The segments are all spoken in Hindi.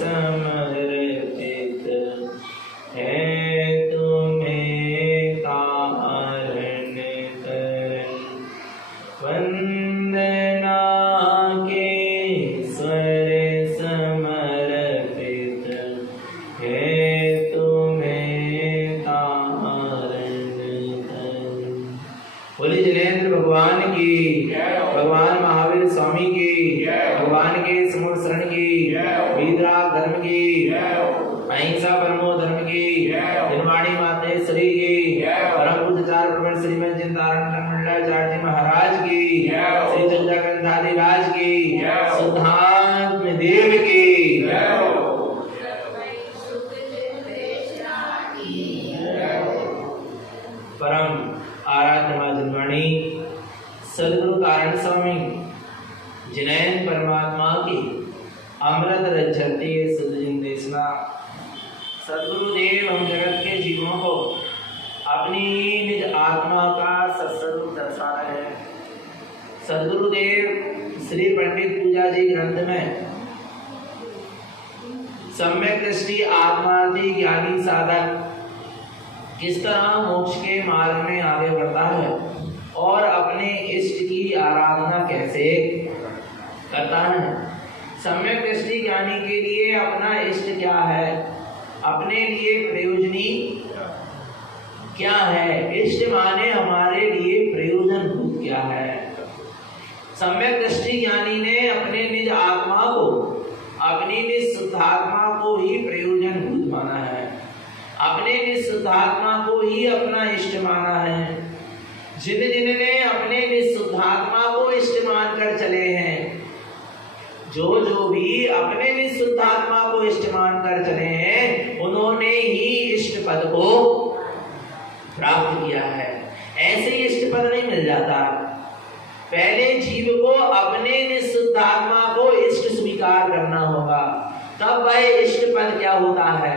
समर्पित है तुम्हें कारण करन, वंदना के स्वर समर्पित है तुम्हें कारण करन। बोलिए जिनेंद्र भगवान की, भगवान महावीर स्वामी की, भगवान के समूल शरण की, वीतराग धर्म की, अहिंसा परमो धर्म की, निर्वाणी मातेश्वरी की, परम पूज्यचार्य प्रवर श्रीमद जिंदारण मंडलाचार्य जी महाराज की, श्री चंद्र ग्रंथाधिराज की, सुधात्म देव की। परम आराध्य मां जिनवाणी सदगुरु कारण स्वामी जिनैन परमात्मा की अमृत रज्जती सदजिन देशना। सदगुरुदेव हम जगत के जीवों को अपनी निज आत्मा का सत्स्वरूप दर्शा रहे हैं। सदगुरुदेव श्री पंडित पूजा जी ग्रंथ में सम्यक दृष्टि आत्मार्थी ज्ञानी साधक किस तरह मोक्ष के मार्ग में आगे बढ़ता है और अपने इष्ट की आराधना कैसे करता है। सम्यक दृष्टि ज्ञानी के लिए अपना इष्ट क्या है, अपने लिए प्रयोजनी क्या है, इष्ट माने हमारे लिए प्रयोजन भूत क्या है। सम्यक दृष्टि ज्ञानी ने अपने निज आत्मा को, अपनी निज शुद्धात्मा को ही प्रयोजन भूत माना है, अपने निज शुद्धात्मा को ही अपना इष्ट माना है। जिन जिनने अपने निज शुद्धात्मा को इष्ट मानकर चले हैं, जो भी अपने निज शुद्धात्मा को इष्ट मानकर चले हैं, उन्होंने ही इष्ट पद को प्राप्त किया है। ऐसे ही इष्ट पद नहीं मिल जाता। पहले जीव को अपने निज शुद्धात्मा को इष्ट स्वीकार करना होगा, तब वह इष्ट पद क्या होता है,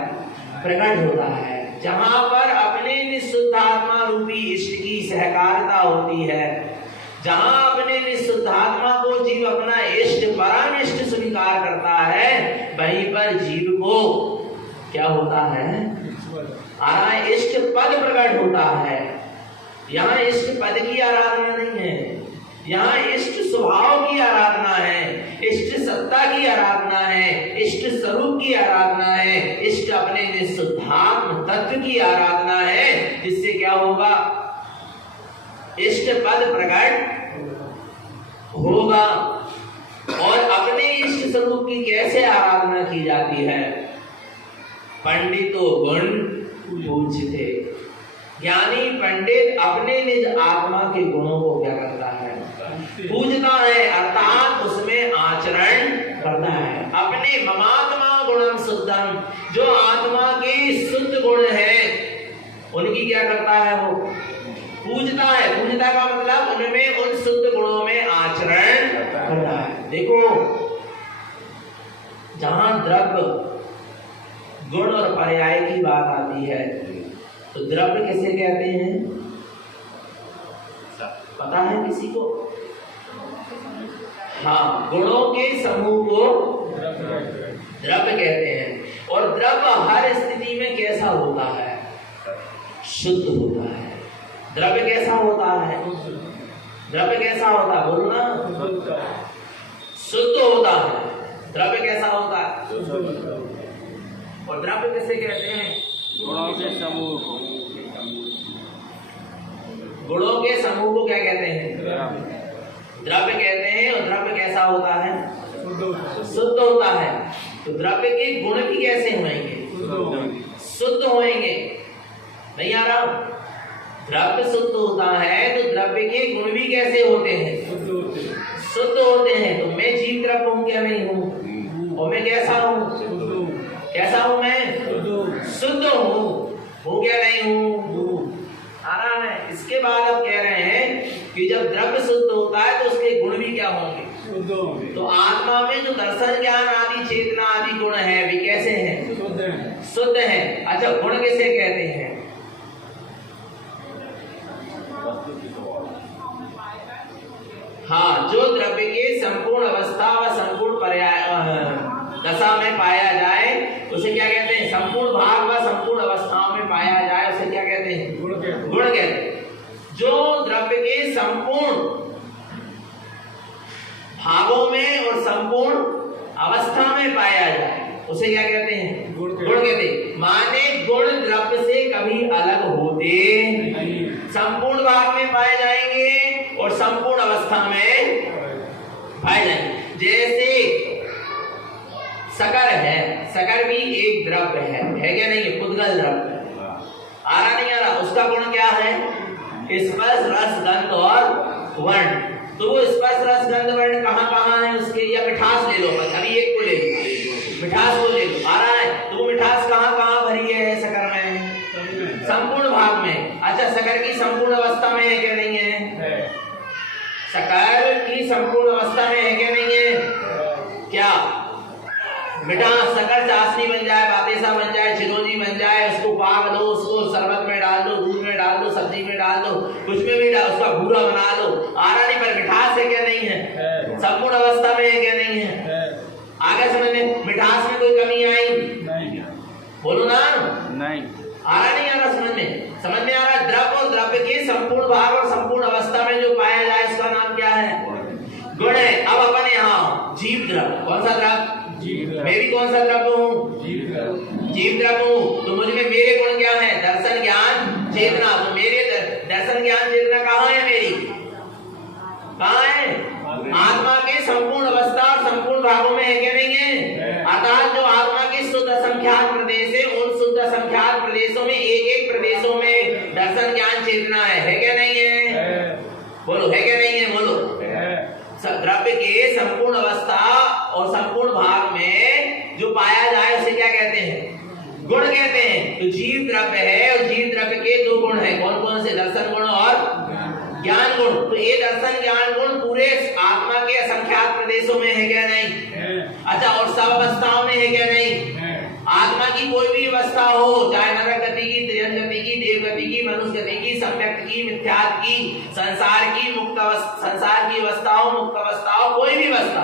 प्रकट होता है। जहां पर अपने निज शुद्धात्मा रूपी इष्ट की सहकारिता होती है, जहां अपने निज शुद्धात्मा को जीव अपना इष्ट परम इष्ट स्वीकार करता है, वहीं पर जीव को क्या होता है, इष्ट पद प्रकट होता है। यहाँ इष्ट पद की आराधना नहीं है, यहाँ इष्ट स्वभाव की आराधना है, इष्ट सत्ता की आराधना है, इष्ट स्वरूप की आराधना है, इष्ट अपने निज शुद्धात्म तत्व की आराधना है। जिससे क्या होगा, इष्ट पद प्रकट होगा। और अपने इष्ट स्वरूप की कैसे आराधना की जाती है, पंडितो गुण पूजते। ज्ञानी पंडित अपने निज आत्मा के गुणों को क्या करता है, पूजता है, अर्थात उसमें आचरण करता है। अपने ममात्मा गुणम शुद्धम, जो आत्मा के शुद्ध गुण है उनकी क्या करता है, वो पूजता है। पूजता का मतलब उनमें, उन शुद्ध गुणों में आचरण करता है। देखो, जहां द्रव्य गुण और पर्याय की बात आती है, तो द्रव्य किसे कहते हैं, पता है किसी को? हाँ, गुणों के समूह को द्रव्य कहते हैं। और द्रव्य हर स्थिति में कैसा होता है, शुद्ध होता है। द्रव्य कैसा होता है, द्रव्य कैसा होता है, बोलो ना, शुद्ध होता है। द्रव्य कैसा होता है, और द्रव्य किसे कहते हैं, गुणों के समूह को। गुणों के समूह को क्या कहते हैं, द्रव्य कहते हैं। और द्रव्य कैसा होता है, शुद्ध होता है। तो द्रव्य के गुण भी कैसे होंगे, शुद्ध होंगे। नहीं आ रहा, द्रव्य शुद्ध होता है तो द्रव्य के गुण भी कैसे होते हैं, शुद्ध होते हैं। तो मैं जीव द्रव्य हूं क्या, नहीं हूं? और मैं कैसा हूं, कैसा हूं मैं, शुद्ध हूं क्या, नहीं हूं? आ रहा है। इसके बाद अब कह रहे हैं कि जब द्रव्य शुद्ध होता है तो उसके गुण भी क्या होंगे, तो आत्मा में जो दर्शन ज्ञान आदि चेतना आदि गुण है वे कैसे हैं, शुद्ध हैं। अच्छा, गुण किसे कहते हैं, हाँ, जो द्रव्य के संपूर्ण अवस्था व संपूर्ण पर्याय दशा में पाया जाए उसे क्या कहते हैं? संपूर्ण भाग व संपूर्ण अवस्थाओं में पाया जाए उसे क्या कहते हैं? गुण कहते हैं। जो द्रव्य के संपूर्ण भागों में और संपूर्ण अवस्था में पाया जाए उसे क्या कहते हैं? गुण कहते हैं। माने गुण द्रव्य से कभी अलग होते नहीं, संपूर्ण भाग में पाए जाएंगे और संपूर्ण अवस्था में पाए जाएंगे। जैसे शक्कर है, शक्कर भी एक द्रव्य है क्या नहीं? पुद्गल द्रव्य है। आ रहा नहीं आ रहा? उसका गुण क्या है? स्पर्श रस गंध और वर्ण। तो वो स्पर्श रस गंध वर्ण कहाँ कहाँ है उसके? या मिठास ले लो, अभी एक को ले लो, मिठास को ले लो। आ रहा है? तो वो मिठास कहाँ कहाँ भरी है शक्कर में? संपूर्ण भाग में। अच्छा, शक्कर की संपूर्ण अवस्था में है क्या नहीं है? शक्कर की संपूर्ण अवस्था में है क्या नहीं है? क्या मिठास शक्कर चाशनी बन जाए, बातेसा बन जाए, चिरौंजी बन जाए, उसको पाग लो, उसको शरबत में डाल दो, दूध में डाल दो, सब्जी में डाल दो, कुछ में भी डाल, उसका भूरा बना लो। आरा नहीं, पर मिठास है क्या नहीं है? संपूर्ण अवस्था में है क्या नहीं है? आगे समझ में, मिठास में कोई कमी आई? नहीं। बोलो ना। नहीं। आ रहा नहीं आ रहा समझ में? समझ में आ रहा? द्रव्य और द्रव्य के संपूर्ण भाग और संपूर्ण अवस्था में जो पाया जाए उसका नाम क्या है? गुण है। अब अपन यहाँ जीव द्रव्य, कौन सा द्रव्य? मैं भी कौन सा द्रव्य हूँ? जीव द्रव्य हूँ। तो मुझ में मेरे गुण क्या है? दर्शन ज्ञान चेतना। तो मेरे दर्शन ज्ञान चेतना कहाँ है? मेरी कहाँ है? आत्मा के संपूर्ण अवस्था और संपूर्ण भागों में है क्या नहीं है? अर्थात जो आत्मा के शुद्ध असंख्यात प्रदेश है, उन शुद्ध असंख्यात प्रदेशों में एक एक प्रदेशों में दर्शन ज्ञान चेतना है क्या नहीं है? बोलो, है क्या नहीं है? बोलो। द्रव्य के संपूर्ण अवस्था और संपूर्ण भाग में जो पाया जाए उसे क्या कहते हैं? गुण कहते हैं। तो जीव द्रव्य है और जीव द्रव्य के दो गुण है। कौन कौन से? दर्शन गुण और ज्ञान गुण। तो ये दर्शन ज्ञान गुण पूरे आत्मा के असंख्यात प्रदेशों में है क्या नहीं? अच्छा, और सब अवस्थाओं में है क्या नहीं? आत्मा की कोई भी अवस्था हो, चाहे नरक गति की, त्रियन गति की, देव गति की, मनुष्य गति की, सम्यक्त की, मिथ्यात्व की, संसार की, मुक्त संसार की अवस्थाओं, मुक्त अवस्थाओं, कोई भी अवस्था,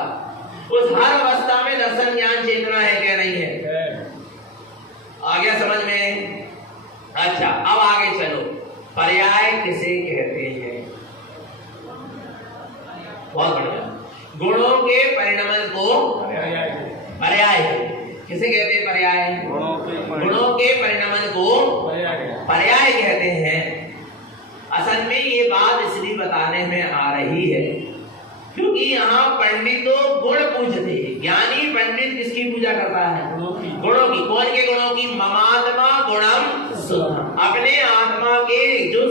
उस हर अवस्था में दर्शन ज्ञान चेतना है क्या नहीं है? आ गया समझ में? अच्छा, अब आगे चलो। पर्याय किसे कहते हैं? बहुत बढ़िया। गुणों के परिणमन को पर्याय किसे कहते हैं? पर्याय। गुणों के परिणमन को पर्याय कहते हैं। असल में ये बात इसलिए बताने में आ रही है क्योंकि यहाँ पंडितों गुण पूजते हैं। ज्ञानी पंडित किसकी पूजा करता है? गुणों की। कौन के गुणों की? ममात्मा गुणम शुद्धम। अपने आत्मा के जो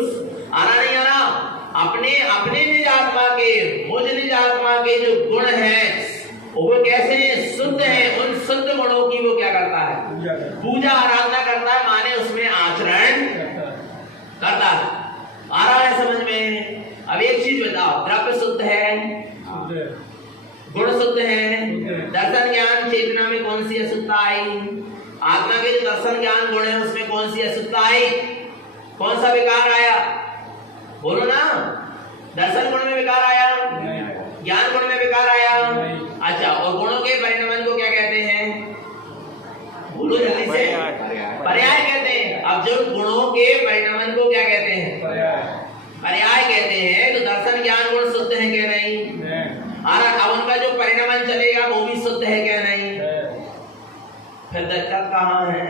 आना नहीं आ रहा, अपने निज आत्मा के, मुझ निज आत्मा के जो गुण हैं वो कैसे शुद्ध है, उन शुद्ध गुणों की वो क्या करता है? पूजा आराधना करता है, माने उसमें आचरण करता है। आ रहा है समझ में? अब एक चीज बताओ, द्रव्य शुद्ध है, गुण शुद्ध है, दर्शन ज्ञान चेतना में कौन सी अशुद्धता आई? आत्मा के जो दर्शन ज्ञान गुण है उसमें कौन सी अशुद्धता आई? कौन सा विकार आया? बोलो ना। दर्शन गुण में विकार आया, ज्ञान गुण में विकार आया। अच्छा, और गुणों के परिणमन को क्या कहते हैं? बोलो जल्दी से। पर्याय कहते हैं। अब जो गुणों के परिणमन को क्या कहते हैं? पर्याय कहते हैं। तो दर्शन ज्ञान गुण शुद्ध है क्या नहीं? अब उनका जो परिणमन चलेगा वो भी शुद्ध है क्या नहीं? फिर दिक्कत कहाँ है?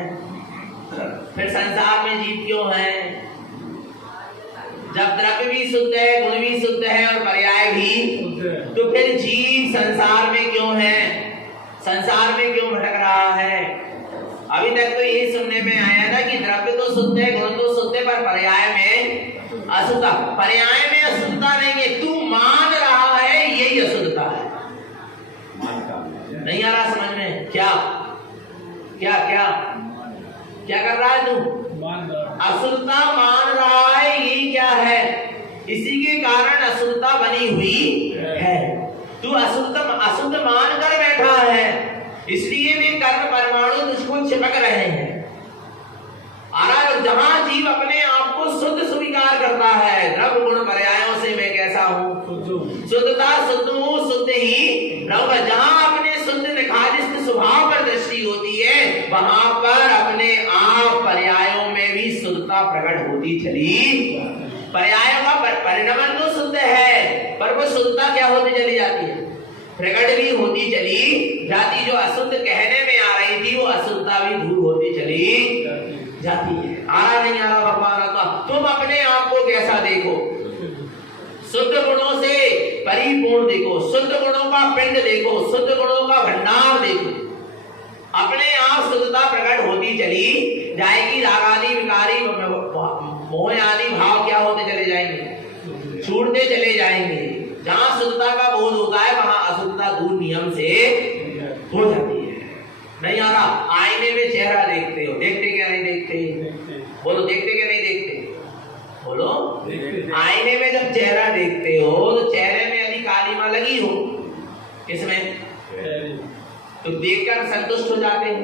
फिर संसार में जीव क्यों है? जब द्रव्य भी शुद्ध है, गुण भी शुद्ध है और पर्याय भी, तो फिर जीव संसार में क्यों है? संसार में क्यों भटक रहा है? अभी तक तो यही सुनने में आया ना कि द्रव्य तो शुद्ध है, गुण तो शुद्ध है, पर पर्याय में अशुद्धता। पर्याय में अशुद्धता नहीं है, तू मान रहा है यही अशुद्धता है। नहीं आ रहा समझ में? क्या क्या क्या क्या कर रहा है तू? अशुद्धता मान रहा है, यही क्या है? इसी के कारण अशुद्धता बनी हुई है। तू अशुद्ध मान कर बैठा है, इसलिए भी कर्म परमाणु तुझको चिपक रहे हैं। जहां जीव अपने आप को शुद्ध स्वीकार करता है, द्रव्य गुण पर्यायों से मैं कैसा हूँ? शुद्धता शुद्ध हूँ, शुद्ध ही रहूंगा। जहां अपने शुद्ध निखालिस स्वभाव वहां पर अपने आप पर्यायों में भी शुद्धता प्रकट होती चली। पर्यायों का परिणमन तो शुद्ध है, पर वो शुद्धता क्या होती चली जाती है, प्रकट भी होती चली जाती। जो अशुद्ध कहने में आ रही थी वो अशुद्धता भी दूर होती चली जाती है। आ रहा नहीं आ रहा भगवान का? तुम अपने आप को कैसा देखो, शुद्ध गुणों से परिपूर्ण देखो, शुद्ध गुणों का पिंड देखो, शुद्ध गुणों का भंडार देखो। अपने आप शुद्धता प्रकट होती चली जाएगी। राग आदि विकारी मोह आदि भाव क्या होते चले जाएंगे, छूटते चले जाएंगे। जहां शुद्धता का बोध होता है वहां अशुद्धता दूर नियम से हो जाती है। नहीं आ रहा? आईने में चेहरा देखते हो, देखते क्या नहीं देखते? बोलो, देखते क्या नहीं देखते? बोलो, आईने में जब चेहरा देखते हो तो चेहरे में यदि कालीमा लगी हो, किसमें? तो देखकर संतुष्ट हो जाते हो,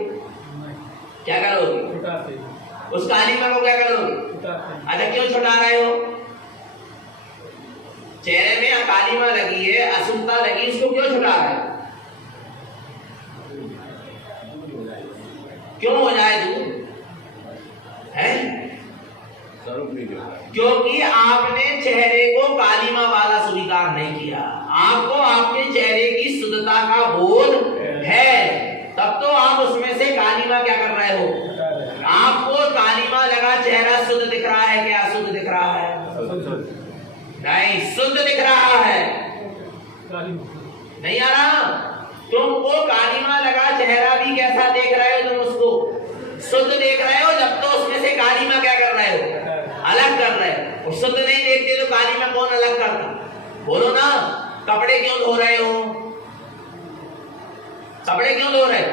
क्या करोगे? उस कालीमा को क्या करोगे? अच्छा, क्यों छुटा रहे हो? चेहरे में कालीमा लगी है, अशुद्धता लगी, उसको क्यों छुटा रहे हो? क्यों हो जाए दूर? है क्योंकि आपने चेहरे को कालीमा वाला स्वीकार नहीं किया। आपको आपके चेहरे की शुद्धता का बोध है, तब तो आप उसमें से कालीमा क्या कर रहे हो? आपको कालीमा लगा चेहरा शुद्ध दिख रहा है क्या अशुद्ध दिख रहा है? नहीं, शुद्ध दिख रहा है। नहीं आ रहा? तुमको कालीमा लगा चेहरा भी कैसा देख रहे हो? तुम उसको शुद्ध देख रहे हो, जब तो उसमें से कालीमा क्या कर रहे हो? अलग कर रहे हो। और शुद्ध नहीं देखते तो कालीमा कौन अलग करता? बोलो ना। कपड़े क्यों धो रहे हो? कपड़े क्यों धो रहे हो?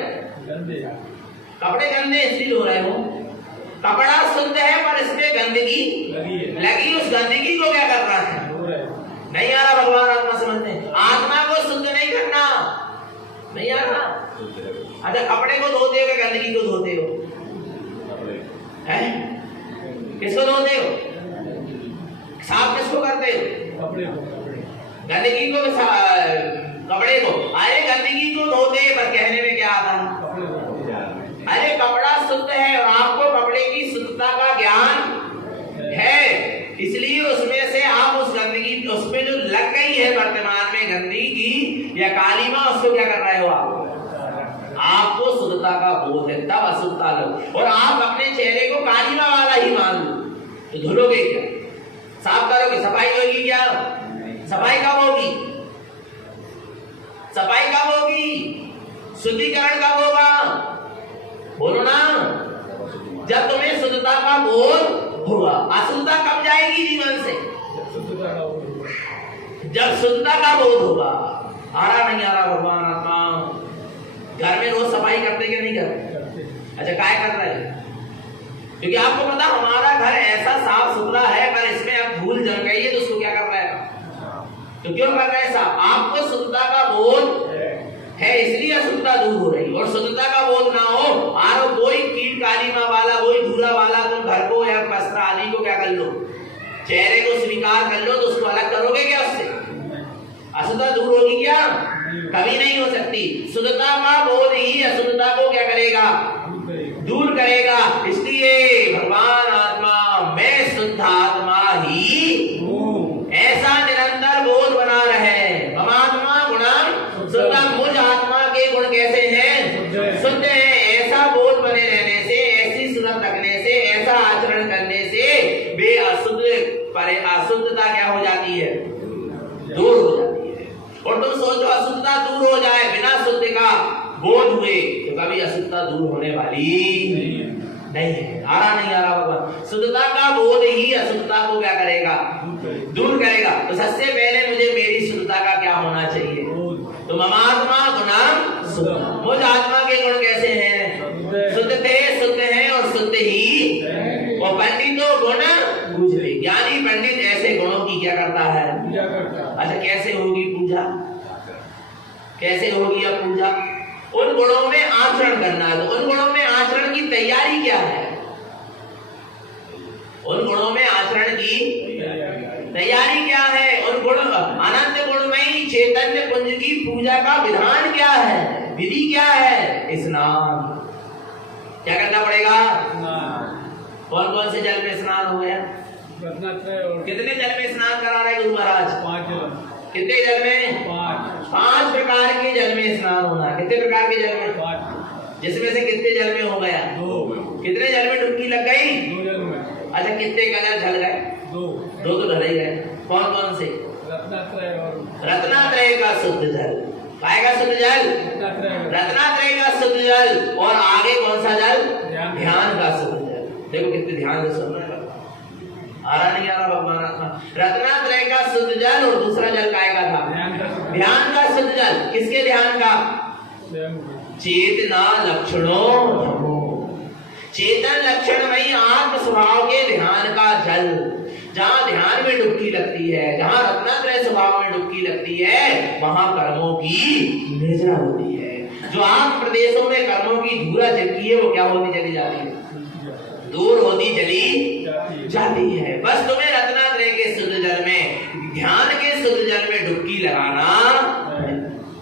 कपड़े गंदे इसलिए धो रहे हो। कपड़ा शुद्ध है पर इसमें गंदगी लगी, उस गंदगी को क्या कर रहा है? नहीं आ रहा भगवान आत्मा समझते? आत्मा को शुद्ध नहीं करना। नहीं आ रहा? अच्छा, कपड़े को धोते हो क्या गंदगी को धोते हो? हैं? किसको धोते हो? साफ किसको करते हो? गंदगी को, कपड़े को। अरे गंदगी को धोते, पर कहने में क्या आता है? अरे कपड़ा शुद्ध है और आपको कपड़े की शुद्धता का ज्ञान है, इसलिए उसमें से आप उस गंदगी, उसमें जो लग गई है वर्तमान में गंदगी या कालीमा, उसको क्या कर रहे हो? आपको शुद्धता का बोध है, तब अशुद्धता लो। और आप अपने चेहरे को कालीमा वाला ही मान लो तो धुलोगे क्या? साफ करोगे? सफाई होगी क्या? सफाई कब होगी? सफाई कब होगी? शुद्धिकरण कब होगा? बोलो ना। जब तुम्हें शुद्धता का बोध होगा। अशुद्धता कब जाएगी जीवन से? जब शुद्धता का बोध होगा। आ रहा नहीं आ रहा भगवान आत्मा? घर में रोज सफाई करते क्या नहीं करते? अच्छा, काय कर रहे हैं? क्योंकि आपको पता हमारा घर ऐसा साफ सुथरा है, पर इसमें अब धूल जम गई है तो उसको क्या कर रहा है? तो क्यों कर रहे हैं साहब? आपको शुद्धता का बोध है, इसलिए अशुद्धता दूर हो रही। और शुद्धता का बोध ना हो, आरो कोई कीट कालीमा वाला, कोई धूला वाला, तुम घर को या वस्त्र आदि को क्या कर लो, चेहरे को स्वीकार कर लो, तो उसको अलग करोगे क्या? उससे अशुद्धता दूर होगी क्या? कभी नहीं हो सकती। शुद्धता का बोध ही अशुद्धता को क्या करेगा? दूर करेगा। इसलिए भगवान आत्मा, मैं शुद्ध आत्मा ही ऐसा निरंतर बोध बना रहे। परमात्मा गुणम शुद्धम, मुझ आत्मा के गुण कैसे हैं? शुद्ध है। ऐसा बोध बने रहने से, ऐसी सूरत रखने से, ऐसा आचरण करने से वे अशुद्धता क्या हो जाती है? दूर हो जाती है। और तुम सोचो अशुद्धता दूर हो जाए बिना शुद्ध का बोध हुए तो कभी अशुद्धता दूर होने वाली नहीं है। आ रहा नहीं आ रहा भगवान? शुद्धता का बोध ही अशुद्धता को क्या करेगा? दूर करेगा। तो सबसे पहले मुझे मेरी शुद्धता का क्या होना चाहिए? तो ममात्मा गुणम शुद्ध, मुझ आत्मा के गुण कैसे हैं? शुद्ध थे, शुद्ध हैं और शुद्ध ही। और पंडितों गुण पूजते, ज्ञानी पंडित ऐसे गुणों की क्या करता है? अच्छा, कैसे होगी पूजा? कैसे होगी अब पूजा? उन गुणों में आचरण करना है। तो उन गुणों में आचरण की तैयारी क्या है? उन गुणों में आचरण की तैयारी क्या है? उन गुण, अनंत गुणमयी चैतन्य पुंज की पूजा का विधान क्या है? विधि क्या है? स्नान। क्या करना पड़ेगा? स्नान। कौन कौन से जल में स्नान हो गया? रत्नात्रय और कितने जल में स्नान करा रहे गुरु महाराज? 5 जल। कितने जल में? 5। 5 प्रकार के जल में स्नान होना। कितने प्रकार के जल में? 5। जिसमें से कितने जल में हो गया? 2। कितने जल में डुबकी लग गई? 2 जल में। अच्छा, कितने कलर ढल गए? 2। 2 तो ढल ही गए। कौन कौन से? रत्नात्रय और रत्नात्रय का शुद्ध जल। काय का शुद्ध जल? रत्नात्रय का शुद्ध जल। और आगे कौन सा जल? ध्यान का शुद्ध जल। देखो कितने ध्यान से सुन रहे हैं। आ रहा नहीं आ रहा भगवान आत्मा? रत्नात्रय का शुद्ध जल और दूसरा जल काय का था? ध्यान का शुद्ध जल। किसके ध्यान का? चेतना लक्षणों, चेतन लक्षण वही आत्म स्वभाव के ध्यान का जल। जहाँ ध्यान में डुबकी लगती है, जहाँ रत्नात्रय स्वभाव में डुबकी लगती है, वहाँ कर्मों की निद्रा होती है। जो आठ प्रदेशों में कर्मों की धूरा चिपकी है, वो क्या होती चली जाती है? दूर होती चली जाती है। बस तुम्हें रत्नात्रय के शुद्ध जल में, ध्यान के शुद्ध जल में डुबकी लगाना,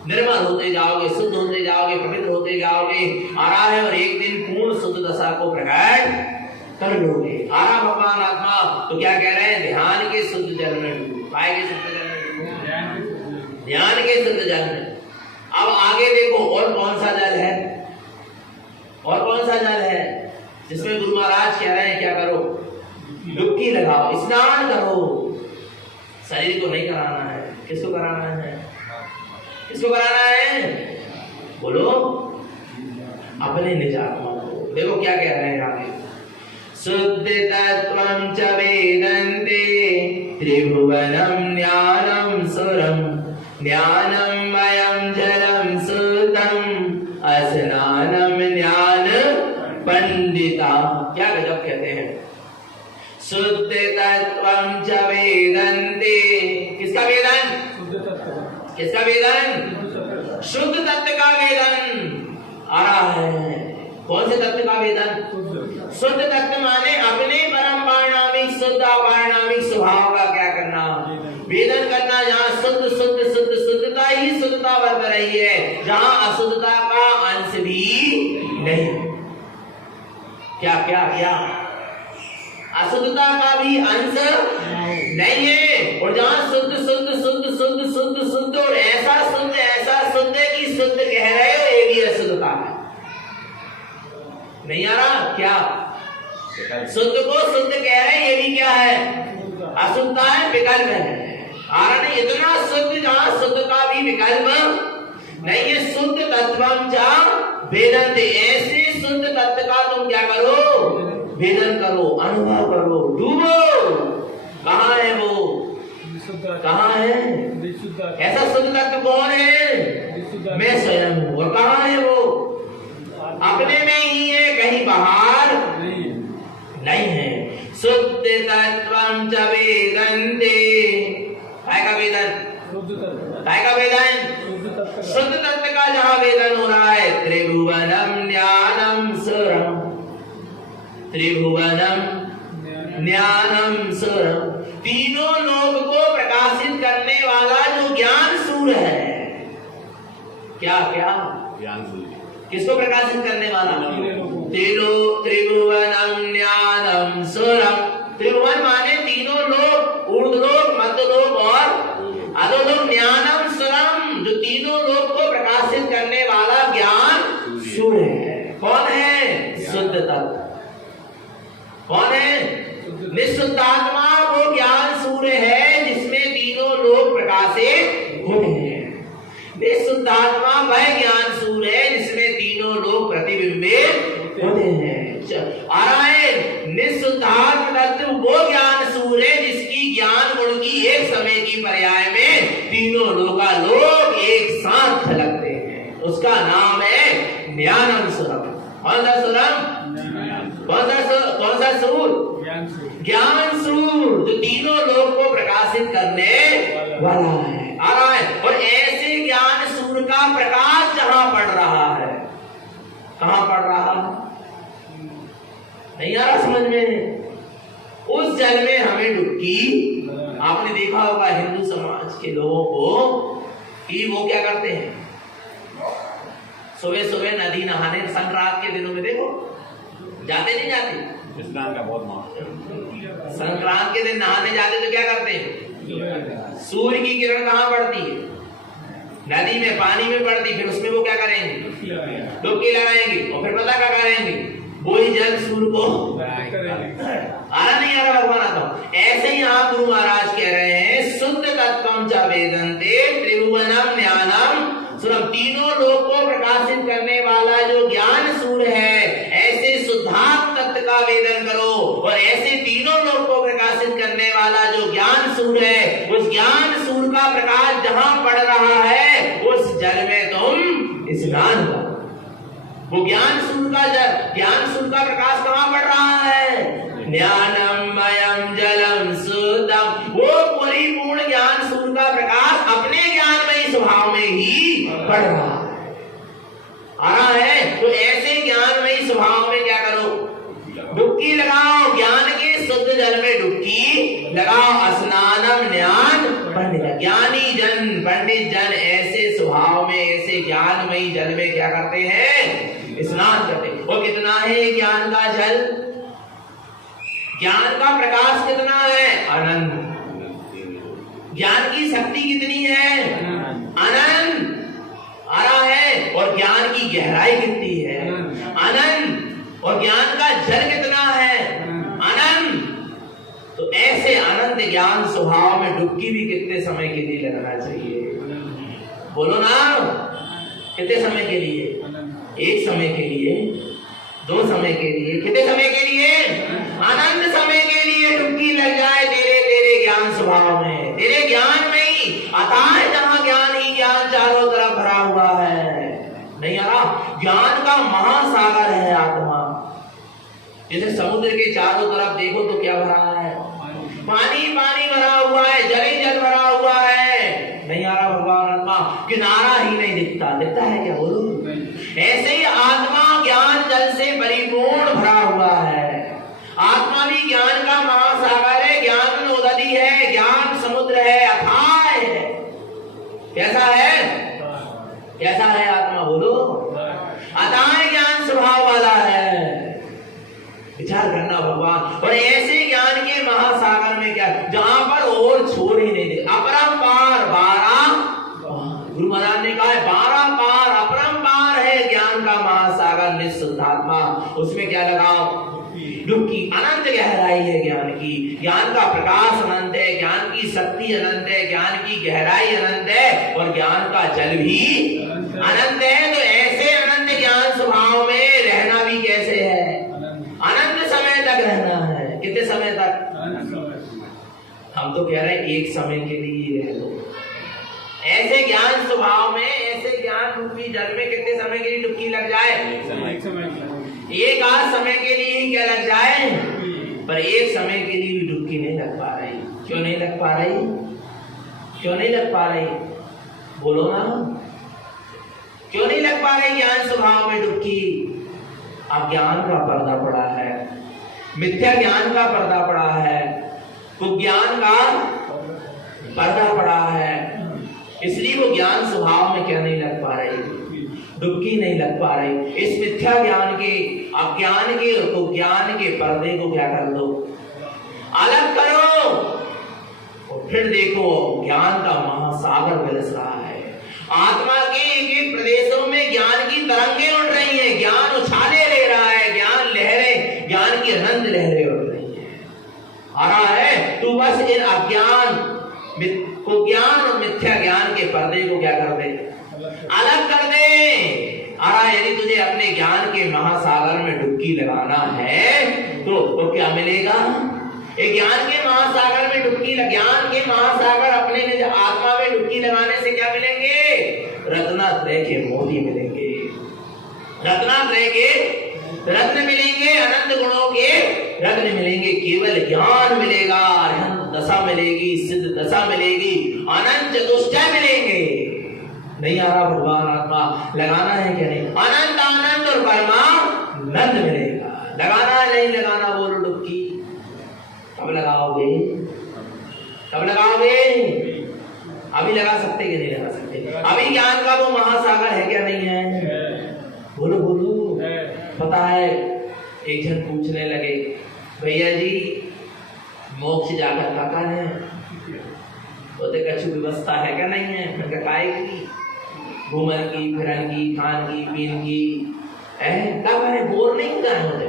निर्मल होते जाओगे, शुद्ध होते जाओगे, पवित्र होते जाओगे। आ रहा है और एक दिन पूर्ण शुद्ध दशा को प्रकट कर लोगे। आ रहा भगवान आत्मा तो क्या कह रहे हैं? ध्यान के शुद्ध जल में डूबो। काय के शुद्ध जल में डूबो? ध्यान के शुद्ध जल में। अब आगे देखो और कौन सा जल है? और कौन सा जल है जिसमें गुरु महाराज कह रहे हैं क्या करो? डुबकी लगाओ, स्नान करो। शरीर को नहीं कराना है। किसको कराना है? किसको कराना है? बोलो, अपने निज आत्मा को। देखो क्या कह रहे हैं आगे। शुद्ध तत्वं च वेदन्ते त्रिभुवनं ज्ञानं सुरं ज्ञानं मयं जलं सुतं अस्नानं ज्ञान पंडिता। क्या गजब कहते हैं। शुद्ध तत्वं च वेदन्ते। किसका वेदन? किसका वेदन? शुद्ध तत्व का वेदन आ रहा है। कौन से तत्व का वेदन? शुद्ध तत्व माने अपने परम पारणामिक शुद्ध अपारणामिक स्वभाव का क्या करना? वेदन करना। जहाँ शुद्ध शुद्ध शुद्ध शुद्धता ही शुद्धता बरत रही है, जहाँ अशुद्धता का अंश भी नहीं। क्या क्या क्या? अशुद्धता का भी अंश नहीं है। और जहाँ शुद्ध शुद्ध शुद्ध शुद्ध शुद्ध शुद्ध और ऐसा शुद्ध कि शुद्ध कह रहे हो, ये भी अशुद्धता है। नहीं आ रहा क्या? शुद्ध को शुद्ध कह रहे हैं, ये भी क्या है? अशुद्धता है, विकल्प है। आ रहा नहीं? इतना शुद्ध जहाँ शुद्ध का भी विकल्प नहीं है। शुद्ध तत्वं च वेदन्ते। ऐसे शुद्ध तत्व का तुम क्या करो? वेदन करो, अनुभव करो, डूबो। कहाँ है वो? कहाँ है ऐसा शुद्ध तत्व? कौन है? मैं स्वयं हूँ। और कहाँ है वो? अपने में ही है, कहीं बाहर नहीं है। शुद्ध तत्वं च वेदन्ते। काय का वेदन? काय का वेदन? शुद्ध तत्व का जहाँ वेदन हो रहा है। त्रिभुवनं ज्ञानं सुरं, त्रिभुवनं ज्ञानं सुरं। तीनों लोक को प्रकाशित करने वाला जो ज्ञान सूर्य है। क्या क्या? ज्ञान सूर्य। किसको प्रकाशित करने वाला? त्रिभुवनं ज्ञानं सुरं। त्रिभुवन माने तीनों लोक, ऊर्ध्वलोक, मध्यलोक और अधोलोक। ज्ञानं सुरं, जो तीनों लोक को प्रकाशित करने वाला ज्ञान सूर्य है। कौन है? शुद्ध तत्व। कौन है? निःशुद्धात्मा वो ज्ञान सूर्य है जिसमें तीनों लोक प्रकाशित होते हैं। निःशुद्धात्मा वह ज्ञान सूर्य है जिसमें तीनों लोग प्रतिबिंबित होते हैं। आ रहा है निःशुद्धात्म तत्व वो ज्ञान सूर्य है जिसकी ज्ञान गुण की एक समय की पर्याय में तीनों लोकालोक एक साथ झलकते हैं। उसका नाम है ज्ञानम सुरम। कौन सा सुरम? कौन सा सूर? ज्ञान सूर, जो तीनों लोक को प्रकाशित करने वाला है। आ रहा है। और ऐसे ज्ञान सूर्य का प्रकाश जहां पड़ रहा है, कहां पड़ रहा है? नहीं आ रहा समझ में? उस जल में हमें डुबकी। आपने देखा होगा हिंदू समाज के लोगों को कि वो क्या करते हैं? सुबह सुबह नदी नहाने, संक्रांत के दिनों में देखो जाते नहीं जाते? स्नान का बहुत महत्व। संक्रांत के दिन नहाने जाते तो क्या करते हैं? सूर्य की किरण कहाँ पड़ती है? नदी में, पानी में पड़ती। फिर उसमें वो क्या करेंगे? डुबकी लगाएंगे। और फिर पता क्या करेंगे? वही जल सूर्य को आ रहा नहीं आ रहा भगवान आता। ऐसे ही यहाँ गुरु महाराज कह रहे हैं शुद्ध तत्वम च वेदन्ते त्रिभुवनम ज्ञानम सुरम। तीनों लोक को प्रकाशित करने वाला जो ज्ञान सूर्य है, ऐसे शुद्धात्म तत्व का वेदन करो। और ऐसे तीनों लोक को प्रकाशित करने वाला जो ज्ञान सूर्य है, उस ज्ञान सूर्य का प्रकाश जहां पड़ रहा है, उस जल में तुम स्नान करो। वो ज्ञान सूर्य का प्रकाश कहां पड़ रहा है? ज्ञानमयम जलम शुद्धम। वो परिपूर्ण ज्ञान सूर्य का प्रकाश अपने ज्ञानमयी स्वभाव में ही पड़ रहा है, आ रहा है। तो ऐसे ज्ञानमयी स्वभाव में क्या करो? डुबकी लगाओ। ज्ञान के शुद्ध जल में डुबकी लगाओ। स्नानम ज्ञान पंडित। ज्ञानी जन, पंडित जन ऐसे स्वभाव में, ऐसे ज्ञानमयी जल में क्या करते हैं? स्नान करते। वो कितना है ज्ञान का जल? ज्ञान का प्रकाश कितना है? अनंत। ज्ञान की शक्ति कितनी है? अनंत आ रहा है। और ज्ञान की गहराई कितनी है? अनंत। और ज्ञान का जल कितना है? अनंत। तो ऐसे अनंत ज्ञान स्वभाव में डुबकी भी कितने समय के लिए लगाना चाहिए? बोलो ना, कितने समय के लिए? एक समय के लिए, दो समय के लिए, कितने समय के लिए? अनंत समय के लिए डुबकी लग जाए तेरे ज्ञान स्वभाव में, तेरे ज्ञान में ही। अतः जहां ज्ञान ही ज्ञान चारों तरफ भरा हुआ है, नहीं आ रहा? ज्ञान का महासागर है आत्मा। जैसे समुद्र के चारों तरफ देखो तो क्या भरा है? पानी पानी भरा हुआ है, जल ही जल भरा हुआ है, नहीं आ रहा भगवान आत्मा? किनारा ही नहीं दिखता। दिखता है क्या? बोलो। ऐसे ही आत्मा ज्ञान जल से परिपूर्ण भरा हुआ है। आत्मा भी ज्ञान का महासागर है, ज्ञान नदी है, ज्ञान समुद्र है, अथाह है। कैसा है? कैसा है आत्मा? बोलो। अथाह ज्ञान स्वभाव वाला है। विचार करना भगवान। और ऐसे ज्ञान के महासागर में क्या, जहां पर और छोर ही नहीं दे, अपरंपार 12 गुरु महाराज ने कहा है 12 पार अपरंपार है ज्ञान का महासागर निःशुद्धात्मा। उसमें क्या लगाओ? डुबकी। अनंत गहराई है ज्ञान की। ज्ञान का प्रकाश अनंत है, ज्ञान की शक्ति अनंत है, ज्ञान की गहराई अनंत है, और ज्ञान का जल भी अनंत है। तो ऐसे अनंत ज्ञान स्वभाव में रहना भी कैसे है? अनंत समय तक रहना है। कितने समय तक? हम तो कह रहे हैं एक समय के लिए रह लो। ऐसे ज्ञान स्वभाव में, ऐसे ज्ञान रूपी जल में कितने समय के लिए डुबकी लग जाए? एक आध समय के लिए ही क्या लग जाए? पर एक समय के लिए भी डुबकी नहीं लग पा रही। क्यों नहीं लग पा रही? क्यों नहीं लग पा रही? बोलो ना, क्यों नहीं लग पा रही ज्ञान स्वभाव में डुबकी? अज्ञान का पर्दा पड़ा है, मिथ्या ज्ञान का पर्दा पड़ा है, कुज्ञान का पर्दा पड़ा है। इसलिए वो ज्ञान स्वभाव में क्या नहीं लग पा रही? डुबकी नहीं लग पा रही। इस मिथ्या ज्ञान के, अज्ञान के और कुज्ञान के पर्दे को क्या कर दो? अलग करो। और फिर देखो ज्ञान का महासागर बरस रहा है। आत्मा के एक एक प्रदेशों में ज्ञान की तरंगें उठ रही हैं, ज्ञान उछाले ले रहा है, ज्ञान लहरें, ज्ञान की अनंत लहरें उठ रही हैं, आ रहा है। तू बस इन अज्ञान को, ज्ञान और मिथ्या ज्ञान के पर्दे को क्या कर दे? अलग कर दे। आ रहा है। यदि तुझे अपने ज्ञान के महासागर में डुबकी लगाना है तो क्या मिलेगा? एक ज्ञान के महासागर में डुबकी, ज्ञान के महासागर अपने निज आत्मा में डुबकी लगाने से क्या मिलेंगे? रत्नात्रय के मोती मिलेंगे, रत्नात्रय के रत्न मिलेंगे, अनंत गुणों के रत्न मिलेंगे। केवल ज्ञान मिलेगा, अनंत दशा मिलेगी, सिद्ध दशा मिलेगी, अनंत चतुष्टय मिलेंगे। नहीं आ रहा भगवान आत्मा? लगाना है क्या? नहीं। अनंत आनंद और परमानंद मिलेगा। लगाना है नहीं लगाना? बोलो डुबकी। कब लगाओगे? कब लगाओगे? अभी लगा सकते कि नहीं लगा सकते? अभी ज्ञान का वो महासागर है क्या नहीं है? बोलो बोलो। पता है एक जन पूछने लगे, भैया जी मोक्ष जाकर का करना है? बोलते कछु व्यवस्था है क्या? नहीं है। मैंने कहा काय की? घूमन की, फिरन की, खान की, पीन की है, क्या करें? बोर नहीं होता है मुझे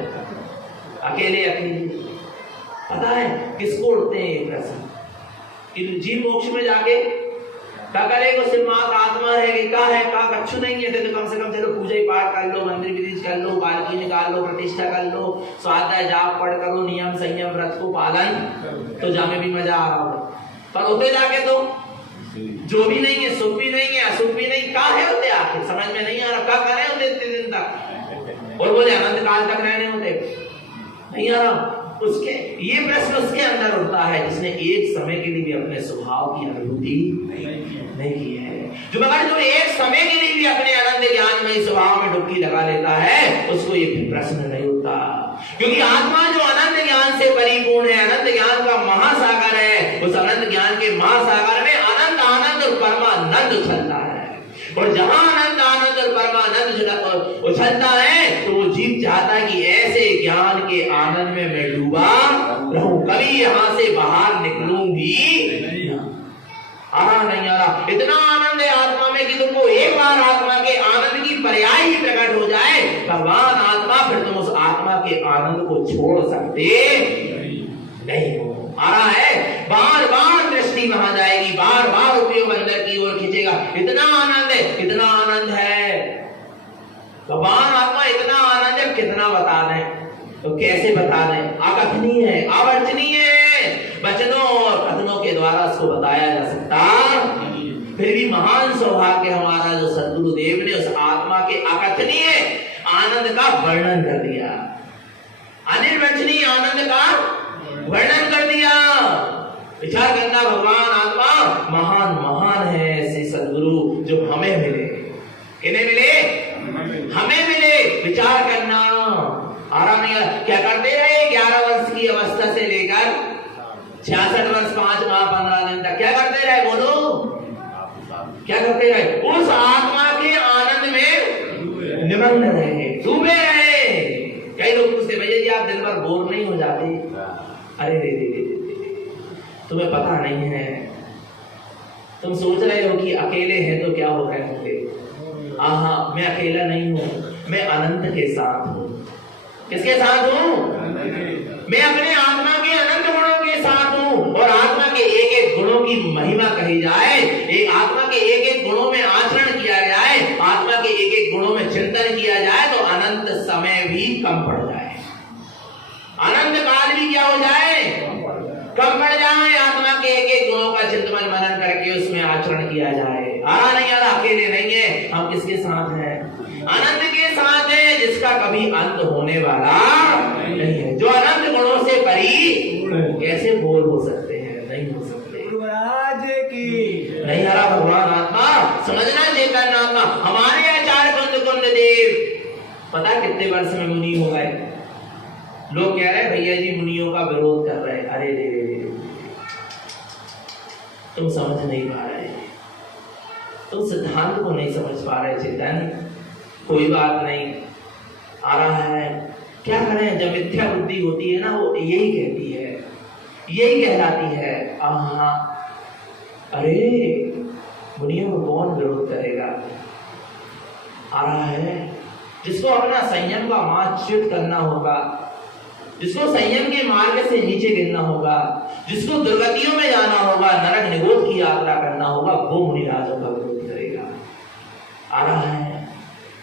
अकेले अकेले। पता है किसको उठते हैं ये प्रश्न कि जी मोक्ष में जाके क्या करेगा? सिर्फ माँ का आत्मा रहेगी, क्या है का कछु नहीं है। तो कम से कम चलो पूजा पाठ कर लो, मंदिर विधि कर लो, बालकी निकाल लो, प्रतिष्ठा कर लो, स्वाध्याय जाप पढ़ करो, नियम संयम व्रत को पालन, तो जामे भी मजा आ रहा होगा। पर होते जाके तो जो भी नहीं है, सुख भी नहीं है, असुख भी नहीं, क्या है होते आके समझ में नहीं आ रहा, क्या कर रहे होते इतने दिन तक? और बोले अनंत काल तक रहने होते, नहीं आ रहा। उसके ये प्रश्न उसके अंदर उठता है जिसने एक समय के लिए भी अपने स्वभाव की अनुभूति नहीं की है। जो मगर जो एक समय के लिए भी अपने आनंद ज्ञान में स्वभाव में डुबकी लगा लेता है, उसको ये प्रश्न नहीं उठता, क्योंकि आत्मा जो अनंत ज्ञान से परिपूर्ण है, अनंत ज्ञान का महासागर है, उस अनंत ज्ञान के महासागर में अनंत आनंद और परमानंद उछलता है। और जहां अनंत आनंद और परमानंद उछलता है तो वो जीव चाहता है कि ऐसे ज्ञान के आनंद में मैं डूबा रहूं, कभी यहां से बाहर निकलूं भी आ नहीं आ रहा। इतना आनंद है आत्मा में कि तुमको एक बार आत्मा के आनंद की पर्याय ही प्रकट हो जाए, भगवान आत्मा, फिर तुम उस आत्मा के आनंद को छोड़ सकते नहीं हो। आ रहा है, बार बार दृष्टि वहां जाएगी, बार बार उपयोग अंदर की ओर खींचेगा। इतना आनंद है, इतना आनंद है, भगवान आत्मा इतना आनंद है, कितना बता दें तो कैसे बता दें? अकथनीय है, अवर्चनीय है, वचनों और कथनों के द्वारा उसको बताया जा सकता। फिर भी महान सौभाग्य हमारा जो सद्गुरुदेव ने उस आत्मा के अकथनीय आनंद का वर्णन कर दिया, अनिर्वचनीय आनंद का वर्णन कर दिया। विचार करना, भगवान आत्मा महान महान है ऐसे सद्गुरु जो हमें मिले। किन्हें मिले? हमें मिले। विचार करना, आराम नहीं। क्या करते रहे 11 वर्ष की अवस्था से लेकर 66 वर्ष 5 माह 15 दिन तक? क्या करते रहे? बोलो, क्या करते रहे? उस आत्मा के आनंद में निमग्न रहे, डूबे रहे। कई लोग पूछते, भैया जी आप दिन भर बोर नहीं हो जाते? अरे रे रे रे, तुम्हें पता नहीं है, तुम सोच रहे हो कि अकेले हैं तो क्या हो रहे होंगे। आहा, मैं अकेला नहीं हूं, मैं अनंत के साथ हूं। किसके साथ हूं? मैं अपने आत्मा के अनंत गुणों के साथ हूं। और आत्मा के एक एक गुणों की महिमा कही जाए, एक आत्मा के एक एक गुणों में आचरण किया जाए, आत्मा के एक एक गुणों में चिंतन किया जाए तो अनंत समय भी कम पड़ जाए, अनंत काल भी क्या हो जाए? कम पड़ जाए। आत्मा के एक एक गुणों का चिंतन मनन करके उसमें आचरण किया जाए। आ नहीं आ रहा, अकेले नहीं है, हम किसके साथ हैं? अनंत के साथ है, जिसका कभी अंत होने वाला नहीं है, जो अनंत गुणों से परी। कैसे बोर हो सकते हैं? नहीं हो सकते। नहीं आ रहा। भगवान आत्मा समझना, चेतन आत्मा। हमारे आचार्य कुंद देव पता कितने वर्ष में मुनि हो गए? लोग कह रहे हैं भैया जी मुनियों का विरोध कर रहे हैं। अरे रे रे, तुम समझ नहीं पा रहे, तुम सिद्धांत को नहीं समझ पा रहे। चेतन, कोई बात नहीं, आ रहा है। क्या करें, जब मिथ्या बुद्धि होती है ना, वो यही कहती है, यही कहलाती है। आहा, अरे मुनियों को कौन विरोध करेगा? आ रहा है, जिसको अपना संयम का मार्ग च्युत करना होगा, जिसको संयम के मार्ग से नीचे गिरना होगा, जिसको दुर्गतियों में जाना होगा, नरक निगोद की यात्रा करना होगा, वो मुनिराजों का विरोध करेगा। आ रहा है,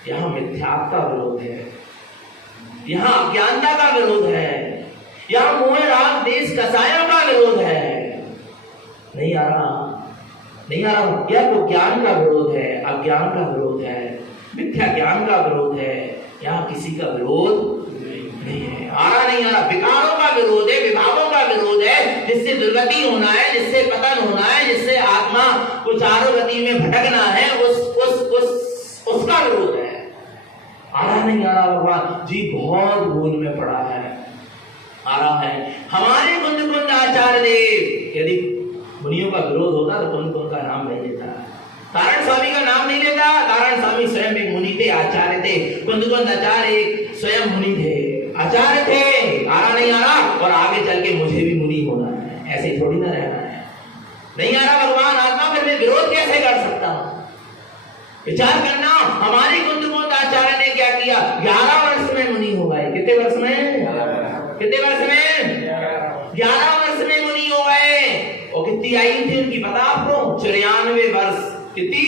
यहाँ मिथ्यात्व का विरोध है, यहाँ अज्ञानता का विरोध है, यहाँ मोह राग देश कसायों का विरोध है। नहीं आ रहा, नहीं आ रहा। यह तो ज्ञान का विरोध है, अज्ञान का विरोध है, मिथ्या ज्ञान का विरोध है। यहाँ किसी का विरोध नहीं है। आ रहा नहीं आ रहा। विकारों का विरोध है, विभागों का विरोध है, जिससे दुर्गति होना है, जिससे पतन होना है, जिससे आत्मा को चारों गति में भटकना है, उसका विरोध है। आ रहा नहीं आ रहा। भगवान जी बहुत भूल में पड़ा है। आ रहा है, हमारे कुंद आचार्य देव यदि मुनियों का विरोध होता तो कुंद का नाम नहीं लेता, तारण स्वामी का नाम नहीं लेता। तारण स्वामी स्वयं एक मुनि थे, आचार्य थे। कुंद आचार्य एक स्वयं मुनि थे, आचार्य थे, आ रहा नहीं आ रहा, और आगे चल के मुझे भी मुनि होना है, ऐसे ही थोड़ी ना रहना है। नहीं आ रहा भगवान आत्मा, फिर मैं विरोध कैसे कर सकता हूं? विचार करना, हमारे कुंदकुंद आचार्य ने क्या किया? 11 वर्ष में मुनि हो गए। कितने वर्ष में? कितने वर्ष में? 11 वर्ष में मुनि हो गए। और कितनी आयु थी उनकी पता आपको? 94 वर्ष। कितनी?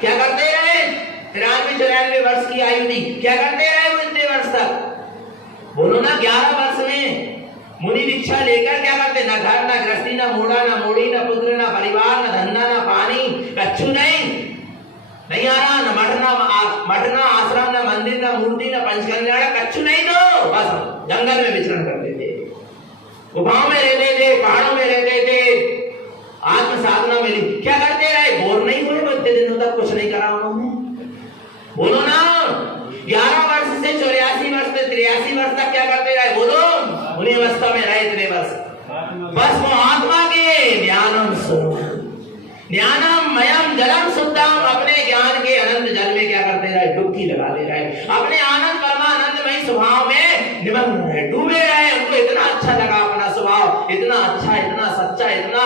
क्या करते रहे? 93-94 वर्ष की आयु थी। क्या करते रहे वो इतने वर्ष तक? बोलो ना, 11 वर्ष में मुनि दीक्षा लेकर क्या करते? ना घर, ना गृहस्थी, ना मोड़ा, ना मोड़ी, ना पुत्र, ना परिवार, ना धंधा, ना पानी, कच्छु नहीं आ रहा, ना मठना आश्रम, ना मंदिर, ना मूर्ति, ना पंचकल्याण, कच्छु नहीं। दो बस जंगल में विचरण करते थे, गुफाओं में रहते थे, पहाड़ों में रहते थे, आत्म साधना में क्या करते रहे? बोर नहीं हुए इतने दिनों तक? कुछ नहीं करा उन्होंने? बोलो ना, 11 वर्ष से 84 वर्ष से 83 वर्ष तक क्या करते रहे? बोलो, उन्हीं अवस्था में रहे इतने वर्ष। बस वो आत्मा के ज्ञानम ज्ञानम मयम जलम शुद्धम, अपने ज्ञान के अनंत जल में क्या करते रहे? डुबकी लगाते रहे, अपने आनंद परमानंदमय स्वभाव में निमग्न रहे, डूबे रहे। उनको इतना अच्छा लगा अपना स्वभाव, इतना अच्छा, इतना सच्चा, इतना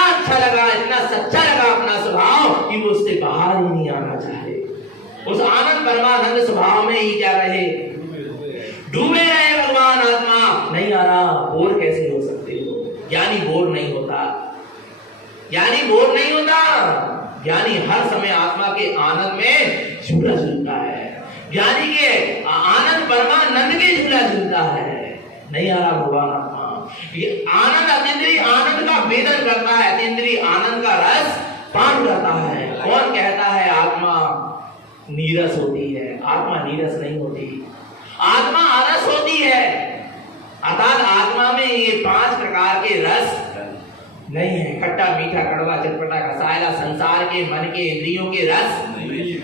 अच्छा लगा, इतना सच्चा लगा अपना स्वभाव कि वो उससे बाहर ही नहीं आना चाहे। उस आनंद परमानंद स्वभाव में ही क्या रहे? डूबे रहे। भगवान आत्मा नहीं आ रहा, बोर कैसे हो सकते हो? ज्ञानी बोर नहीं होता, ज्ञानी बोर नहीं होता। ज्ञानी हर समय आत्मा के आनंद में झूला झूलता है, ज्ञानी के आनंद परमानंद के झूला झूलता है। नहीं आ रहा भगवान आत्मा, ये आनंद अतीन्द्रिय आनंद का वेदन करता है, अतीन्द्रिय आनंद का रस पान करता है। कौन कहता है आत्मा नीरस होती है? आत्मा नीरस नहीं होती, आत्मा आलस होती है। अर्थात आत्मा में ये 5 प्रकार के रस नहीं है, खट्टा मीठा कड़वा चटपटा खसायला, संसार के मन के इंद्रियों के रस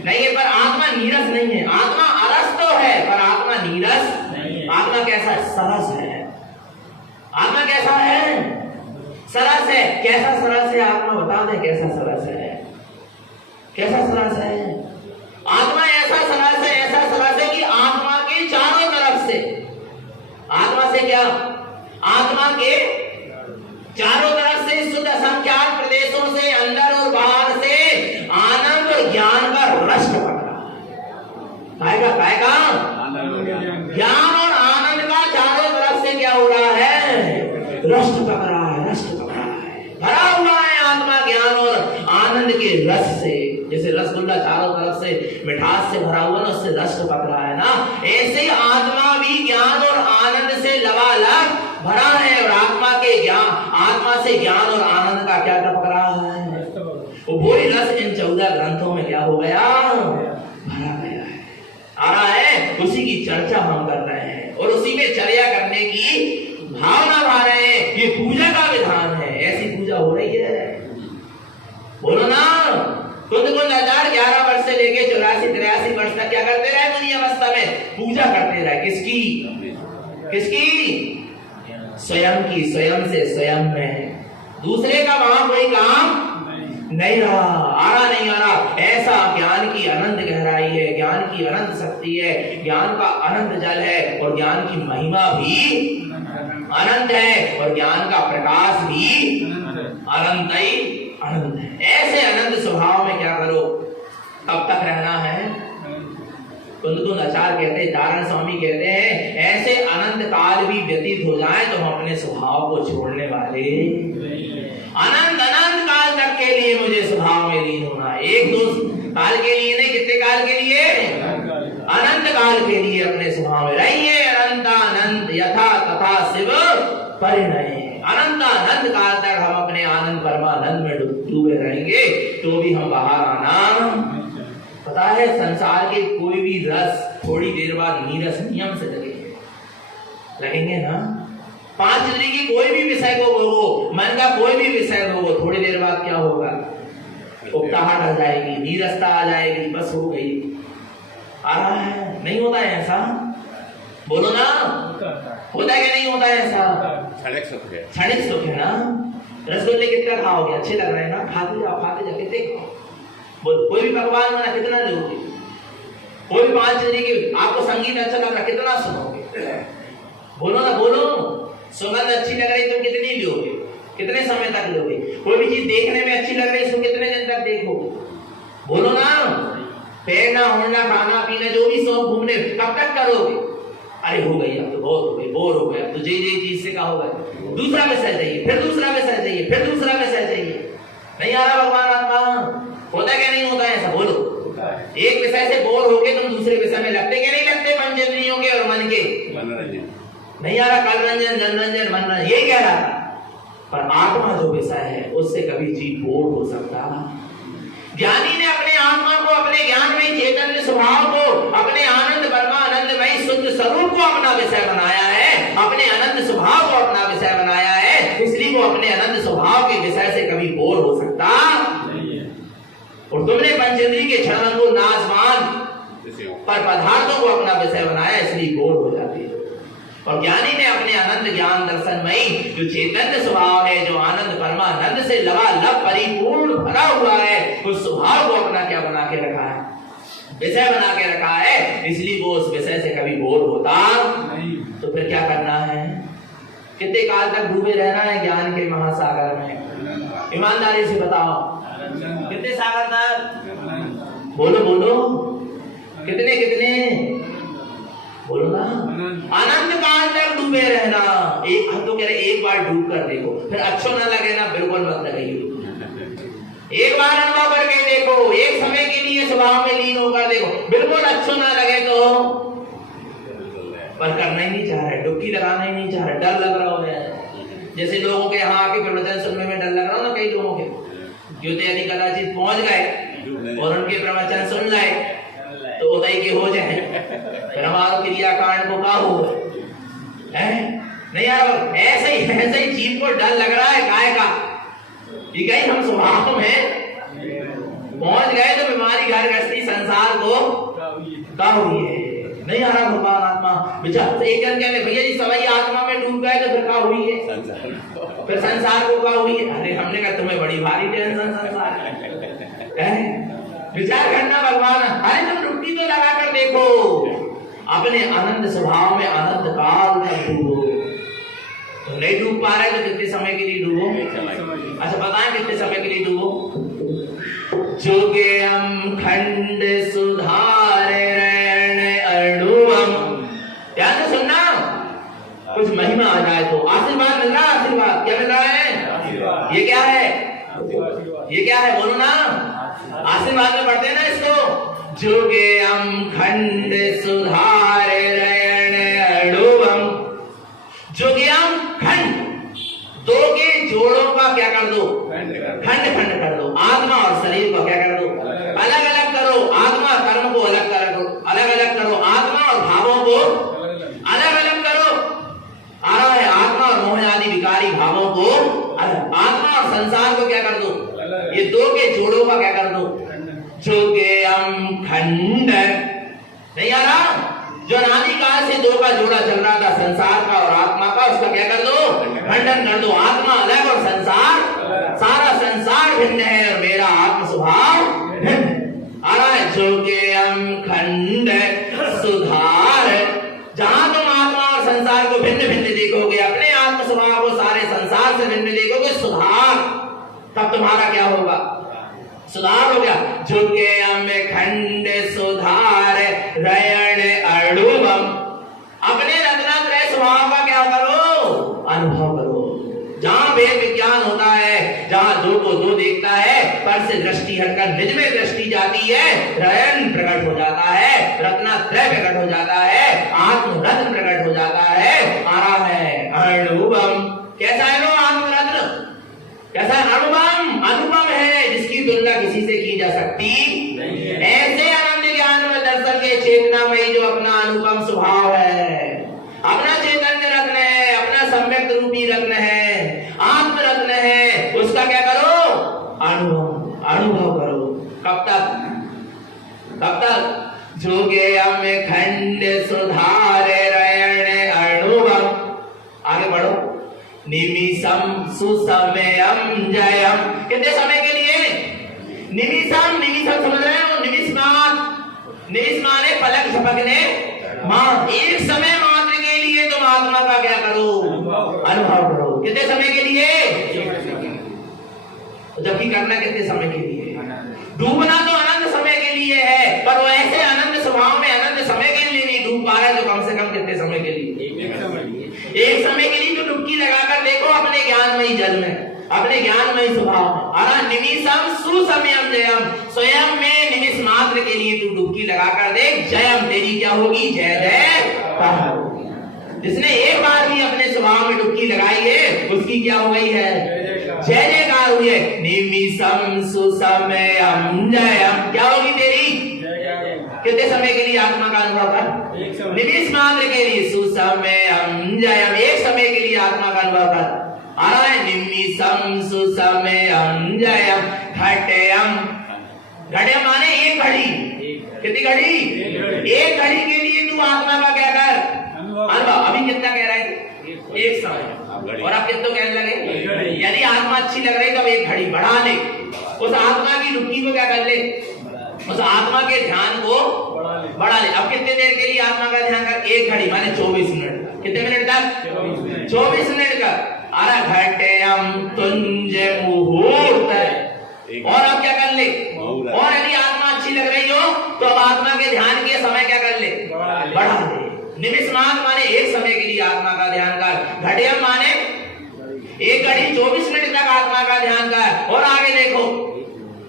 नहीं है। पर आत्मा नीरस नहीं है। आत्मा आलस तो है पर आत्मा नीरस नहीं। आत्मा कैसा है? सरस है। आत्मा कैसा है? सरस है। कैसा सरस है? आत्मा बता दे कैसा सरस है? कैसा सरस है? आत्मा ऐसा सरस है, ऐसा सरस है कि आत्मा के चारों तरफ से, आत्मा से क्या? आत्मा के चारों तरफ से शुद्ध असंख्यात प्रदेशों से, अंदर और बाहर से आनंद और ज्ञान का रस टपक रहा है। कायका ज्ञान और आनंद का चारों तरफ से क्या हो रहा है? रस टपक रहा है, रस टपक रहा है, भरा हुआ है आत्मा ज्ञान और आनंद के रस से। जैसे रसगुल्ला चारों तरफ से मिठास से भरा हुआ ना, उससे रस टपक रहा है ना, ऐसे आत्मा भी ज्ञान और आनंद से लबालब भरा है। और आत्मा के ज्ञान, आत्मा से ज्ञान और आनंद का क्या टपक रहा है? वो वही रस इन 14 ग्रंथों में क्या हो गया? भरा गया है, आ रहा है। उसी की चर्चा हम कर रहे हैं और उसी में चर्या करने की भावना भा रहे हैं। ये पूजा का विधान है, ऐसी पूजा हो रही है। बोलो ना, कुंद आचार्य 11 वर्ष से लेके 84-83 वर्ष तक क्या करते रहे? मुनि अवस्था में पूजा करते रहे। किसकी? किसकी? स्वयं की। स्वयं से स्वयं में, दूसरे का वहां कोई काम नहीं रहा, आ रहा नहीं आ रहा। ऐसा ज्ञान की अनंत गहराई है, ज्ञान की अनंत शक्ति है, ज्ञान का अनंत जल है और ज्ञान की महिमा भी अनंत है और ज्ञान का प्रकाश भी अनंत ही अनंत है। ऐसे अनंत स्वभाव में क्या करो? कब तक रहना है? कुंद आचार्य कहते हैं, नारायण स्वामी कहते हैं, ऐसे अनंत काल भी व्यतीत हो जाए तो हम अपने स्वभाव को छोड़ने वाले। अनंत अनंत काल तक के लिए मुझे स्वभाव में लीन होना है। 1-2 काल के लिए नहीं, कितने काल के लिए? अनंत काल के लिए अपने स्वभाव में रहिए। अनंतानंत यथा तथा शिव परिणय। अनंत अनंत काल तक हम अपने आनंद परमानंद में डूबे रहेंगे तो भी हम बाहर आना। पता है संसार के कोई भी रस थोड़ी देर बाद नीरस नियम से लगेंगे ना। 5 इंद्रिय की कोई भी विषय को भोगो, मन का कोई भी विषय भोगो, थोड़ी देर बाद क्या होगा? उकताहट आ जाएगी, नीरसता आ जाएगी, बस हो गई। आ रहा है? नहीं होता है ऐसा? बोलो ना, होता है कि नहीं होता है ऐसा? क्षणिक सुख है ना। रसगुल्ले कितना खाओगे? अच्छे लग रहे हैं ना, खाते जाओ, खाते जाओ, कितने खाओ। कोई भी पकवान बना कितना लोगे? कोई 5 चंद्री की, आपको संगीत अच्छा लग रहा, कितना सुनोगे? बोलो ना, बोलो। सुगंध अच्छी लग रही तो कितनी लोगे, कितने समय तक लोगे? कोई भी चीज देखने में अच्छी लग रही है, इसको कितने दिन तक देखोगे? बोलो ना। पहनना, ओढ़ना, खाना पीना, जो भी शौक, घूमने, कब तक करोगे? अरे हो गई, अब तो बहुत हो गई, बोर हो गया, तो यही चीज से क्या होगा? दूसरा विषय चाहिए, फिर दूसरा विषय चाहिए, फिर दूसरा विषय चाहिए। नहीं आ रहा भगवान आत्मा? होता क्या नहीं होता ऐसा? बोलो। एक विषय से बोर होके तुम दूसरे विषय में लगते क्या नहीं लगते? पंचेंद्रियों के और मन के नहीं आ रहा, कल रंजन, जनरंजन, मनरंजन, ये कह रहा था। पर आत्मा जो विषय है उससे कभी जीव बोर हो सकता? ज्ञानी ने अपने आत्मा को, अपने ज्ञान में चैतन्य स्वभाव को, अपने आनंद परमानंदमय शुद्ध स्वरूप को अपना विषय बनाया है, अपने अनंत स्वभाव को अपना विषय बनाया है, इसलिए वो अपने अनंत स्वभाव के विषय से कभी बोर हो सकता नहीं है। और तुमने पंचेंद्रिय के क्षण नाशवान पर पदार्थों को अपना विषय बनाया, इसलिए बोर हो जाती है। और ज्ञानी ने अपने अनंत ज्ञान दर्शनमयी जो चैतन्य स्वभाव है, जो आनंद परमानंद से लबालब परिपूर्ण भरा हुआ है, उस स्वभाव को अपना क्या बना के रखा है? विषय बना के रखा है, इसलिए वो उस विषय से कभी बोर होता नहीं। तो फिर क्या करना है? कितने काल तक डूबे रहना है ज्ञान के महासागर में? ईमानदारी से बताओ, कितने सागर तक? बोलो बोलो, कितने कितने? बोलो ना। अनंत काल तक डूबे रहना। एक हम तो कह रहे एक बार डूब कर देखो, फिर अच्छा ना लगे ना, बिल्कुल मत लगाइए। एक बार अनुभव करके देखो, एक समय के लिए स्वभाव में लीन होकर देखो, बिल्कुल अच्छा ना लगे तो पर करना ही नहीं चाह रहे, डुबकी लगाना ही नहीं चाह रहे, डर लग रहा हो। जैसे लोगों के यहाँ आके प्रवचन सुनने में डर लग रहा हो ना, कई लोगों के ज्योति कदाचित पहुंच गए और उनके प्रवचन सुन लाए तो उदय के हो जाए, फिर हमारा क्रियाकांड को क्या हो है? नहीं यार, ऐसे ही जीव को डर लग रहा है काय का कि कहीं हम स्वभाव में पहुंच गए तो बीमारी घर गृहस्थी संसार को क्या हुई है? नहीं आ रहा भगवान आत्मा विचार एक जन कहने भैया जी सवाई आत्मा में डूब गए तो फिर क्या हुई है? फिर संसार को क्या हुई है? अरे हमने कहा तुम्हें बड़ी भारी टेंशन संसार है, विचार करना भगवान। अरे तुम डुबकी तो लगा कर देखो, अपने आनंद स्वभाव में अनंत काल तक डूबो। तो नहीं डूब पा रहे तो कितने समय के लिए डूबो? अच्छा बताएं कितने समय के लिए डूबो? जोगे हम खंड सुधार ध्यान से सुनना, कुछ महिमा आ जाए तो आशीर्वाद मिल रहा है। आशीर्वाद क्या मिल रहा है? ये क्या है? ये क्या है? बोलो ना। आशीर्वाद में पढ़ते हैं ना इसको। जोगे हम खंड सुधार जोगियम खंड, दो के जोड़ों का क्या कर दो? खंड खंड कर दो। आत्मा और शरीर को क्या कर दो? अलग अलग करो। आत्मा कर्म को अलग करो, अलग अलग करो। आत्मा और भावों को अलग अलग करो। आ रहा है? आत्मा और मोह आदि विकारी भावों को अलग। आत्मा और संसार को क्या कर दो? ये दो के जोड़ों का क्या कर दो? जोगेयम खंड। नहीं आ रहा? जो अनादि काल से दो का जोड़ा चल रहा था, संसार का और आत्मा का, उसका क्या कर दो? खंडन कर दो। आत्मा अलग और संसार, सारा संसार भिन्न है और मेरा आत्म स्वभाव भिन्न। आ रहा है? जोगेयम खंड सुधार। जहां तुम आत्मा और संसार को भिन्न भिन्न देखोगे, अपने आत्म स्वभाव को सारे संसार से भिन्न देखोगे, सुधार, तब तुम्हारा क्या होगा? सुधार हो गया। जोगेयम खंड सुधार रयण अणुवम। अपने रत्नात्रय स्वभाव का क्या करो? अनुभव करो। जहां वेद विज्ञान होता है, जहां दो को दो देखता है, पर से दृष्टि हटकर निज में दृष्टि जाती है, रयन प्रकट हो जाता है, रत्नात्रय प्रकट हो जाता है, आत्मरत्न प्रकट हो जाता है। आ रहा है अणुवम। कैसा है वो आत्मरत्न? कैसा? अनुपम। अनुपम है, जिसकी तुलना किसी से की जा सकती नहीं है। ऐसे आनंद ज्ञान में दर्शन के चेतना में जो अपना अनुपम स्वभाव है, अपना चैतन्य रत्न है, अपना सम्यक रूपी रत्न है, आत्म रत्न है, उसका क्या करो? अनुभव, अनुभव करो। कब तक? कब तक? जोगेयम खंड सुधार रयण अणुवम। आगे बढ़ो। निमिषम सुसमयम जयम। कितने समय के लिए? निमिषम, निमिषम समझ रहे हो? निमिष मात्र, निमिष माने पलक झपकने मात्र, एक समय मात्र के लिए तुम आत्मा का क्या करो, अनुभव करो। कितने समय के लिए? जबकि करना कितने समय के लिए? डूबना तो अनंत समय के लिए है, पर वो ऐसे अनंत स्वभाव में अनंत समय के लिए नहीं डूब पा रहा है, तो कम से कम कितने समय के लिए? एक समय के लिए तो डुबकी लगाकर देखो अपने ज्ञानमयी जल में, अपने ज्ञानमयी स्वभाव में। अरे निमिषम सुसमयम जयम, स्वयं में निमिष मात्र के लिए तू डुबकी लगाकर देख, जयम तेरी क्या होगी? जय जय। जिसने एक बार भी अपने स्वभाव में डुबकी लगाई है उसकी क्या हो गई है? जय जयकार हुई है। निमिषम सुसमयम जयम, क्या होगी तेरी? कितने समय के लिए आत्मा का अनुभव कर? निमिष मात्र के लिए। सुसमयम जयम, एक समय के लिए आत्मा का अनुभव कर। निमिषम सुसमयम जयम घटयम, घटयम माने एक घड़ी। कितनी घड़ी? एक घड़ी के लिए तू आत्मा का क्या कर? अनुभव। अभी कितना कह रहे थे? एक समय, और अब कितना कहने लगे? यदि आत्मा अच्छी लग रही तो अब एक घड़ी बढ़ा ले, उस आत्मा की डुबकी को क्या कर ले? उस आत्मा के ध्यान को बढ़ा ले। अब कितने देर के लिए आत्मा का ध्यान कर? एक घड़ी माने 24 मिनट। कितने मिनट तक? 24 मिनट का। अरे घटयम तुंज मुहूर्त, और अब क्या कर ले? और यदि आत्मा अच्छी लग रही हो तो अब आत्मा के ध्यान के समय क्या कर ले? बढ़ा ले। निमिष मात्र माने एक समय के लिए आत्मा का ध्यान कर। घटयम माने एक घड़ी 24 मिनट तक आत्मा का ध्यान कर। और आगे देखो,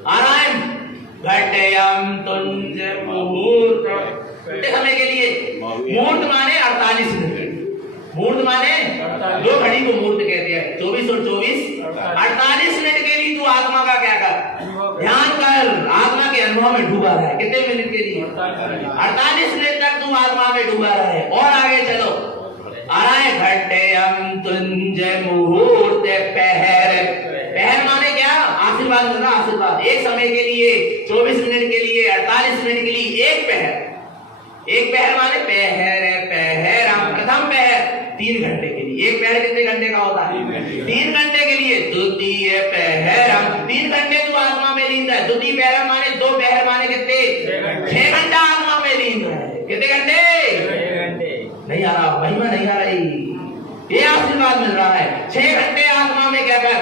आराम घटयम तुंज मुहूर्त, कितने समय के लिए? मुहूर्त माने 48 मिनट। मुहूर्त माने दो घड़ी को मुहूर्त कहते हैं। 24 और 24 48 मिनट के लिए तू आत्मा का क्या कर? ध्यान कर, आत्मा के अनुभव में डूबा रहे। कितने मिनट के लिए? 48 मिनट तक तू आत्मा में डूबा रहे। और आगे चलो, आराय घटयम तुंज मुहूर्त पहर, पहर माने क्या? आशीर्वाद मिल रहा, आशीर्वाद। एक समय के लिए 24 मिनट के लिए 48 मिनट के लिए एक पहर। एक पहर माने पहर, पहर प्रथम पहर 3 घंटे के लिए। एक पहर कितने घंटे का होता है? 3 घंटे के लिए। द्वितीय पहर 3 घंटे तू आत्मा में लीन है। द्वितीय पहर माने 2 पहर माने कितने? 6 घंटा आत्मा में लीन है। कितने घंटे? नहीं आ रहा, महिमा नहीं आ रही, ये आशीर्वाद मिल रहा है। 6 घंटे आत्मा में क्या कर?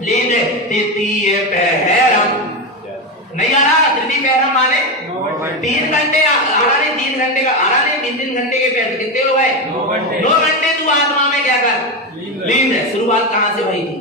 लीन है। तृतीय पहर नहीं आ रहा। तृतीय पहर माने 3 घंटे आ रहा नहीं, 3 घंटे का आ रहा नहीं, 3 घंटे के पहर कितने हो गए? 9 घंटे तू आत्मा में क्या कर? लीन है। शुरुआत कहां से भई थी?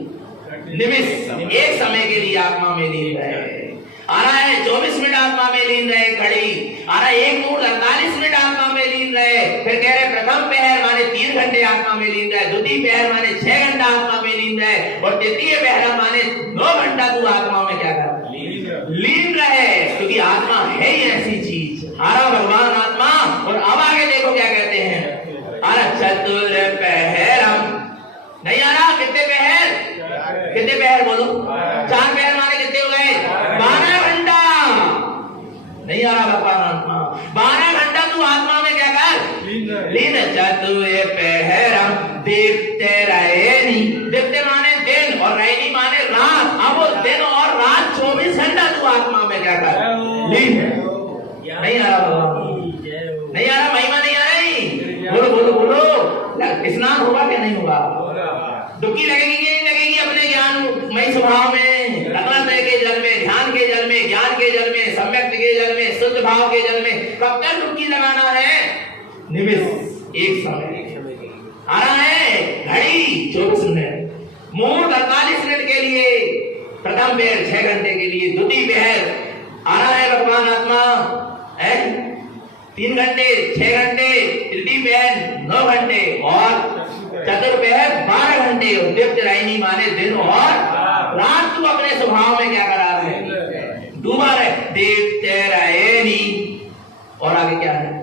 निमिष, एक समय के लिए आत्मा में लीन रहे। आ रहा है 24 मिनट आत्मा में लीन रहे घड़ी। आ रहा है 1 मुहूर्त 48 मिनट आत्मा में लीन रहे। फिर कह रहे प्रथम पहर माने 3 घंटे आत्मा में लीन रहे। द्वितीय पहर माने 6 घंटा आत्मा में लीन रहे। और तृतीय पहर माने 9 घंटा तू आत्मा में क्या कर? लीन रहे। क्योंकि आत्मा है ही ऐसी चीज, हरा भगवान आत्मा। और अब आगे देखो क्या कहते हैं? अरे चतुर पहरम नहीं आ रहा। कितने पहर? कितने पहर बोलो? 4 पहर माने कितने हो गए? 12 घंटा। नहीं आ रहा भगवान आत्मा। 12 घंटा तू आत्मा में क्या कर? लीन। चतुर पहरम दीप्ते रैनी, दीप्ते माने दिन और रैनी माने रात। अब वो दिन और रात 24 घंटा तू आत्मा में क्या कर? लीन। नहीं आ रहा भगवान, नहीं आ रहा, महिमा नहीं आ रही। बोलो बोलो बोलो, स्नान होगा क्या नहीं होगा? डुबकी लगेगी कि नहीं लगेगी अपने ज्ञानमय स्वभाव में? रत्नात्रय के जल में, ध्यान के जल में, ज्ञान के जल में, सम्यक के जल में, शुद्ध भाव के जल में। कब तक डुबकी लगाना है? निमिष, एक समय आ रहा है। घड़ी 24 मिनट। मुहूर्त 48 मिनट के लिए। प्रथम पहर 6 घंटे के लिए। द्वितीय पहर आ रहा है भगवान आत्मा 3 घंटे 6 घंटे। तृतीय पहर 9 घंटे। और चतुर्पहर 12 घंटे। और दीप्त रायनी माने दिन और रात। तू अपने स्वभाव में क्या करा रहे? डूबा रहे। दीप्त रायनी। और आगे क्या है?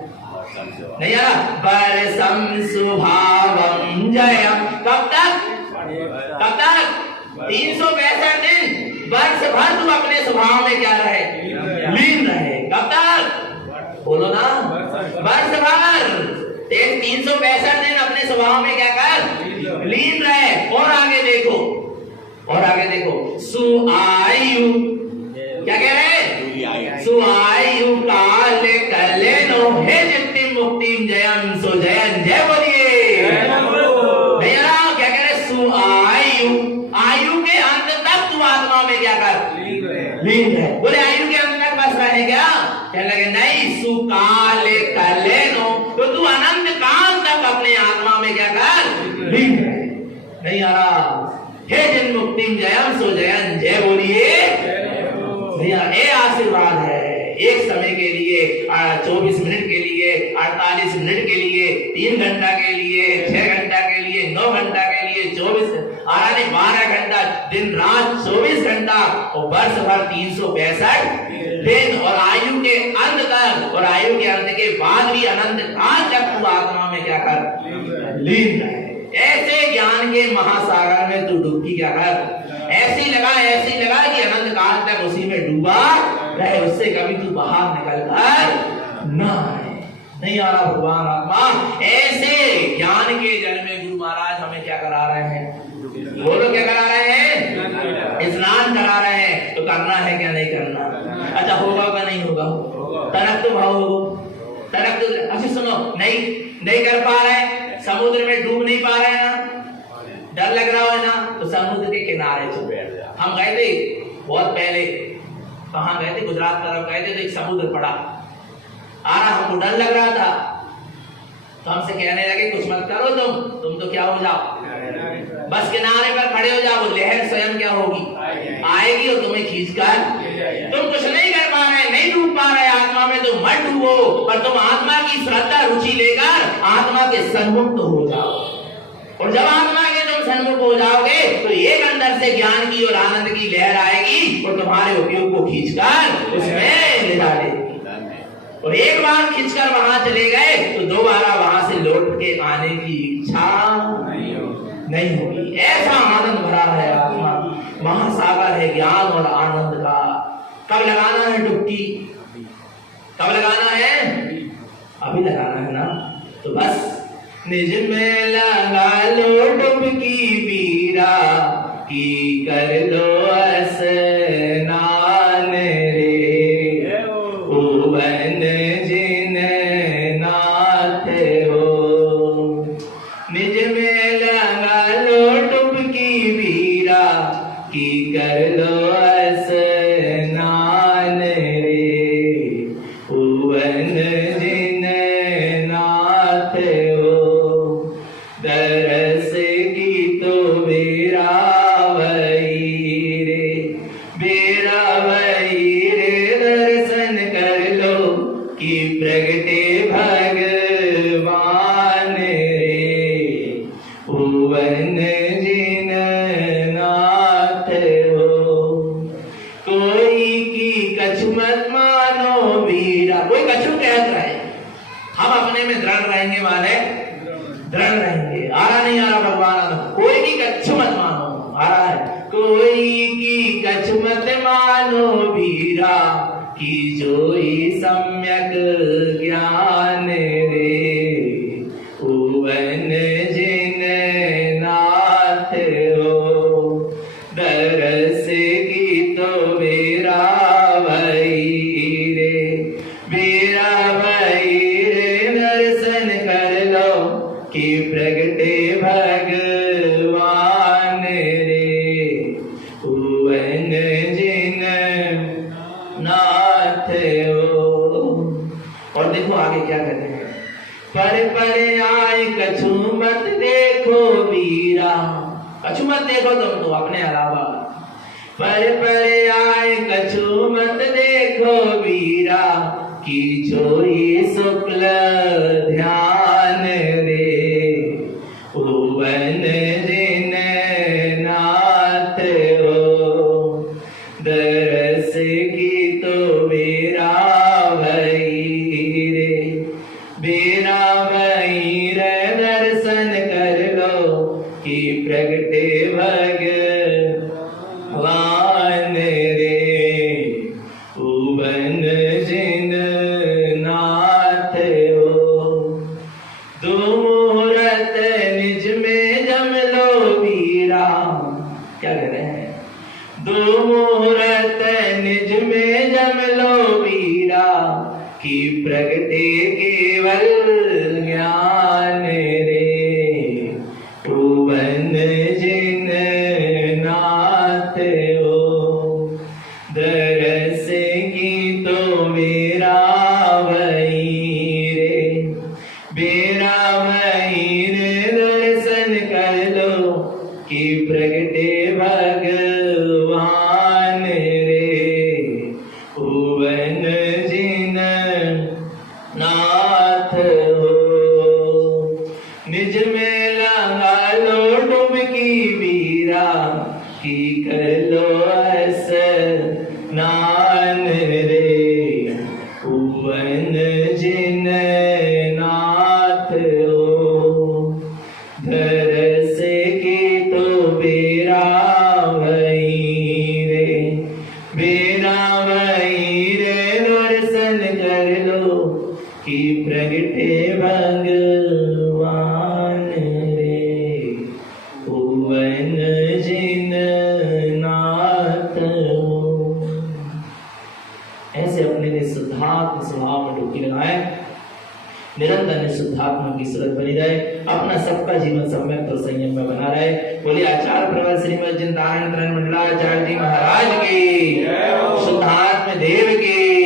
नहीं आ रहा। बरसम सुभावम जयम, कब तक? कब तक? 365 दिन वर्ष भर तू अपने स्वभाव में क्या रहे? लीन रहे। कब तक? बोलो ना, वर्ष भर। 365 दिन अपने स्वभाव में क्या कर? लीन रहे। और आगे देखो, और आगे देखो, सुआयु क्या कह रहे? सुआयु काल मृत्युंजयम सो जयन जय बोलिए। भैया क्या कह रहे, सुआयु, आयु के अंत तक तू आत्मा में क्या कर, लीन रहे। बोले आयु के अंत तक बस रहे क्या? कहने लगे नहीं, सुकाले कर लेनो, तो तू अनंत काल तक अपने आत्मा में क्या कर, लीन रहे। नहीं आ रहा, हे जिन मुक्तिंजयम सो जयन जय बोलिए। भैया ये आशीर्वाद है, एक समय के लिए 24 मिनट के लिए, 48 मिनट के लिए, 3 घंटा के लिए, 6 घंटा के लिए, 9 घंटा के लिए, 12 घंटा, दिन रात 24 घंटा और वर्ष भर 365 दिन, और आयु के अंत तक, और आयु के अंत के बाद भी अनंत काल तक तू आत्मा में क्या कर, लीन रहे। ऐसे ज्ञान के महासागर में तू डुबकी क्या कर, ऐसी लगा कि अनंत काल तक उसी में डूबा रहे, उससे कभी तू बाहर निकल कर ना आए। नहीं आ रहा भगवान आत्मा, ऐसे ज्ञान के जल में गुरु महाराज हमें क्या करा रहे हैं, बोलो क्या करा रहे हैं, स्नान करा रहे हैं। तो करना है क्या, नहीं करना? अच्छा होगा क्या, नहीं होगा? तनक तो भाव हो, तनक तो, अच्छा सुनो, नहीं कर पा रहे, समुद्र में डूब नहीं पा रहे ना, डर लग रहा है ना, तो समुद्र के किनारे चल बैठ जा। हम गए थे बहुत पहले, कहाँ गए थे, गुजरात तरफ गए थे, तो एक समुद्र पड़ा आ रहा, हमको डर लग रहा था, तो हमसे कहने लगे कुछ मत करो, तुम तो क्या हो जाओ, बस किनारे पर खड़े हो जाओ, लहर स्वयं क्या होगी, आएगी और तुम्हें खींचकर, तुम कुछ नहीं कर पा रहे, नहीं डूब पा रहे आत्मा में, तो मत डूबो, पर तुम आत्मा की श्रद्धा रुचि लेकर आत्मा के सन्मुख तो हो जाओ। और जब आत्मा के तुम सन्मुख हो जाओगे तो एक अंदर से ज्ञान की और आनंद की लहर आएगी और तुम्हारे उपयोग को खींचकर उसमें ले डालेगी। और एक बार खींचकर वहां चले गए तो दोबारा वहां से लौट के आने की इच्छा नहीं होगी। ऐसा आनंद भरा है आत्मा, महासागर है ज्ञान और आनंद का। कब लगाना है डुबकी, कब लगाना है, अभी लगाना है ना, तो बस निज में लगा लो डुबकी वीरा, की कर लो स्नान रे, भुवन जिन नाथ हो। निज में लगा लो डुबकी वीरा, की कर लो स्नान रे, भुवन जिन नाथ हो। दरस की तो बेरा वही रे, दर्शन कर लो कि प्रगटे भगवान रे, भुवन जिन नाथ हो। कोई की कछु मत मानो वीरा, कोई कछु कहता है, हम अपने में दृढ़ रहेंगे वाले, दृढ़ रहेंगे। आ रहा नहीं आ रहा भगवान, कोई की कछु मत मानो, आ रहा है, कोई की कछु मत मानो वीरा, की जोई सम्यक ज्ञान रे, भुवन जिन नाथ हो। दरस की तो बेरा भई रे, दर्शन कर लो कि प्रगटे भगवान रे, भुवन जिन नाथ हो। और देखो आगे क्या कहते हैं, पर आए कछु मत देखो वीरा, कछु मत देखो तुम तो अपने अलावा, पर आए कछु मत देखो वीरा, की जोई शुक्ल ध्यान रे, भुवन जिन नाथ हो। दरस की तो बेरा भई रे, दर्शन कर लो कि प्रगटे भगवान रे, भुवन जिन नाथ हो। दो मुहूर्त निज में जम लो वीरा, क्या कह रहे हैं, दो मुहूर्त निज में जम लो वीरा, की प्रगटे केवल ज्ञान रे भुवन जिन नाथ हो दरस की तो मेरा वही रे बेरा वही रे दर्शन कर लो कि प्रगटे भगवान रे भुवन जिन नाथ हो निज में लगा लो डुबकी वीरा की कर लो स्नान रे भुवन जिन नाथ हो दरस की तो बेरा वही रे बेरा वही रे दर्शन कर लो कि प्रगटे भगवान रे भुवन जिन नाथ हो। ऐसे अपने निशुद्धात्म स्वभाव में डुबकी लगाए, निरंतर निशुद्धात्मा की सूरत बनी रहे, अपना सबका जीवन सम्यक और संयम में बना रहे। बोलिए आचार्य प्रवर श्रीमद जिनतारण मंडलाचार्य जी महाराज की, शुद्धात्म देव की।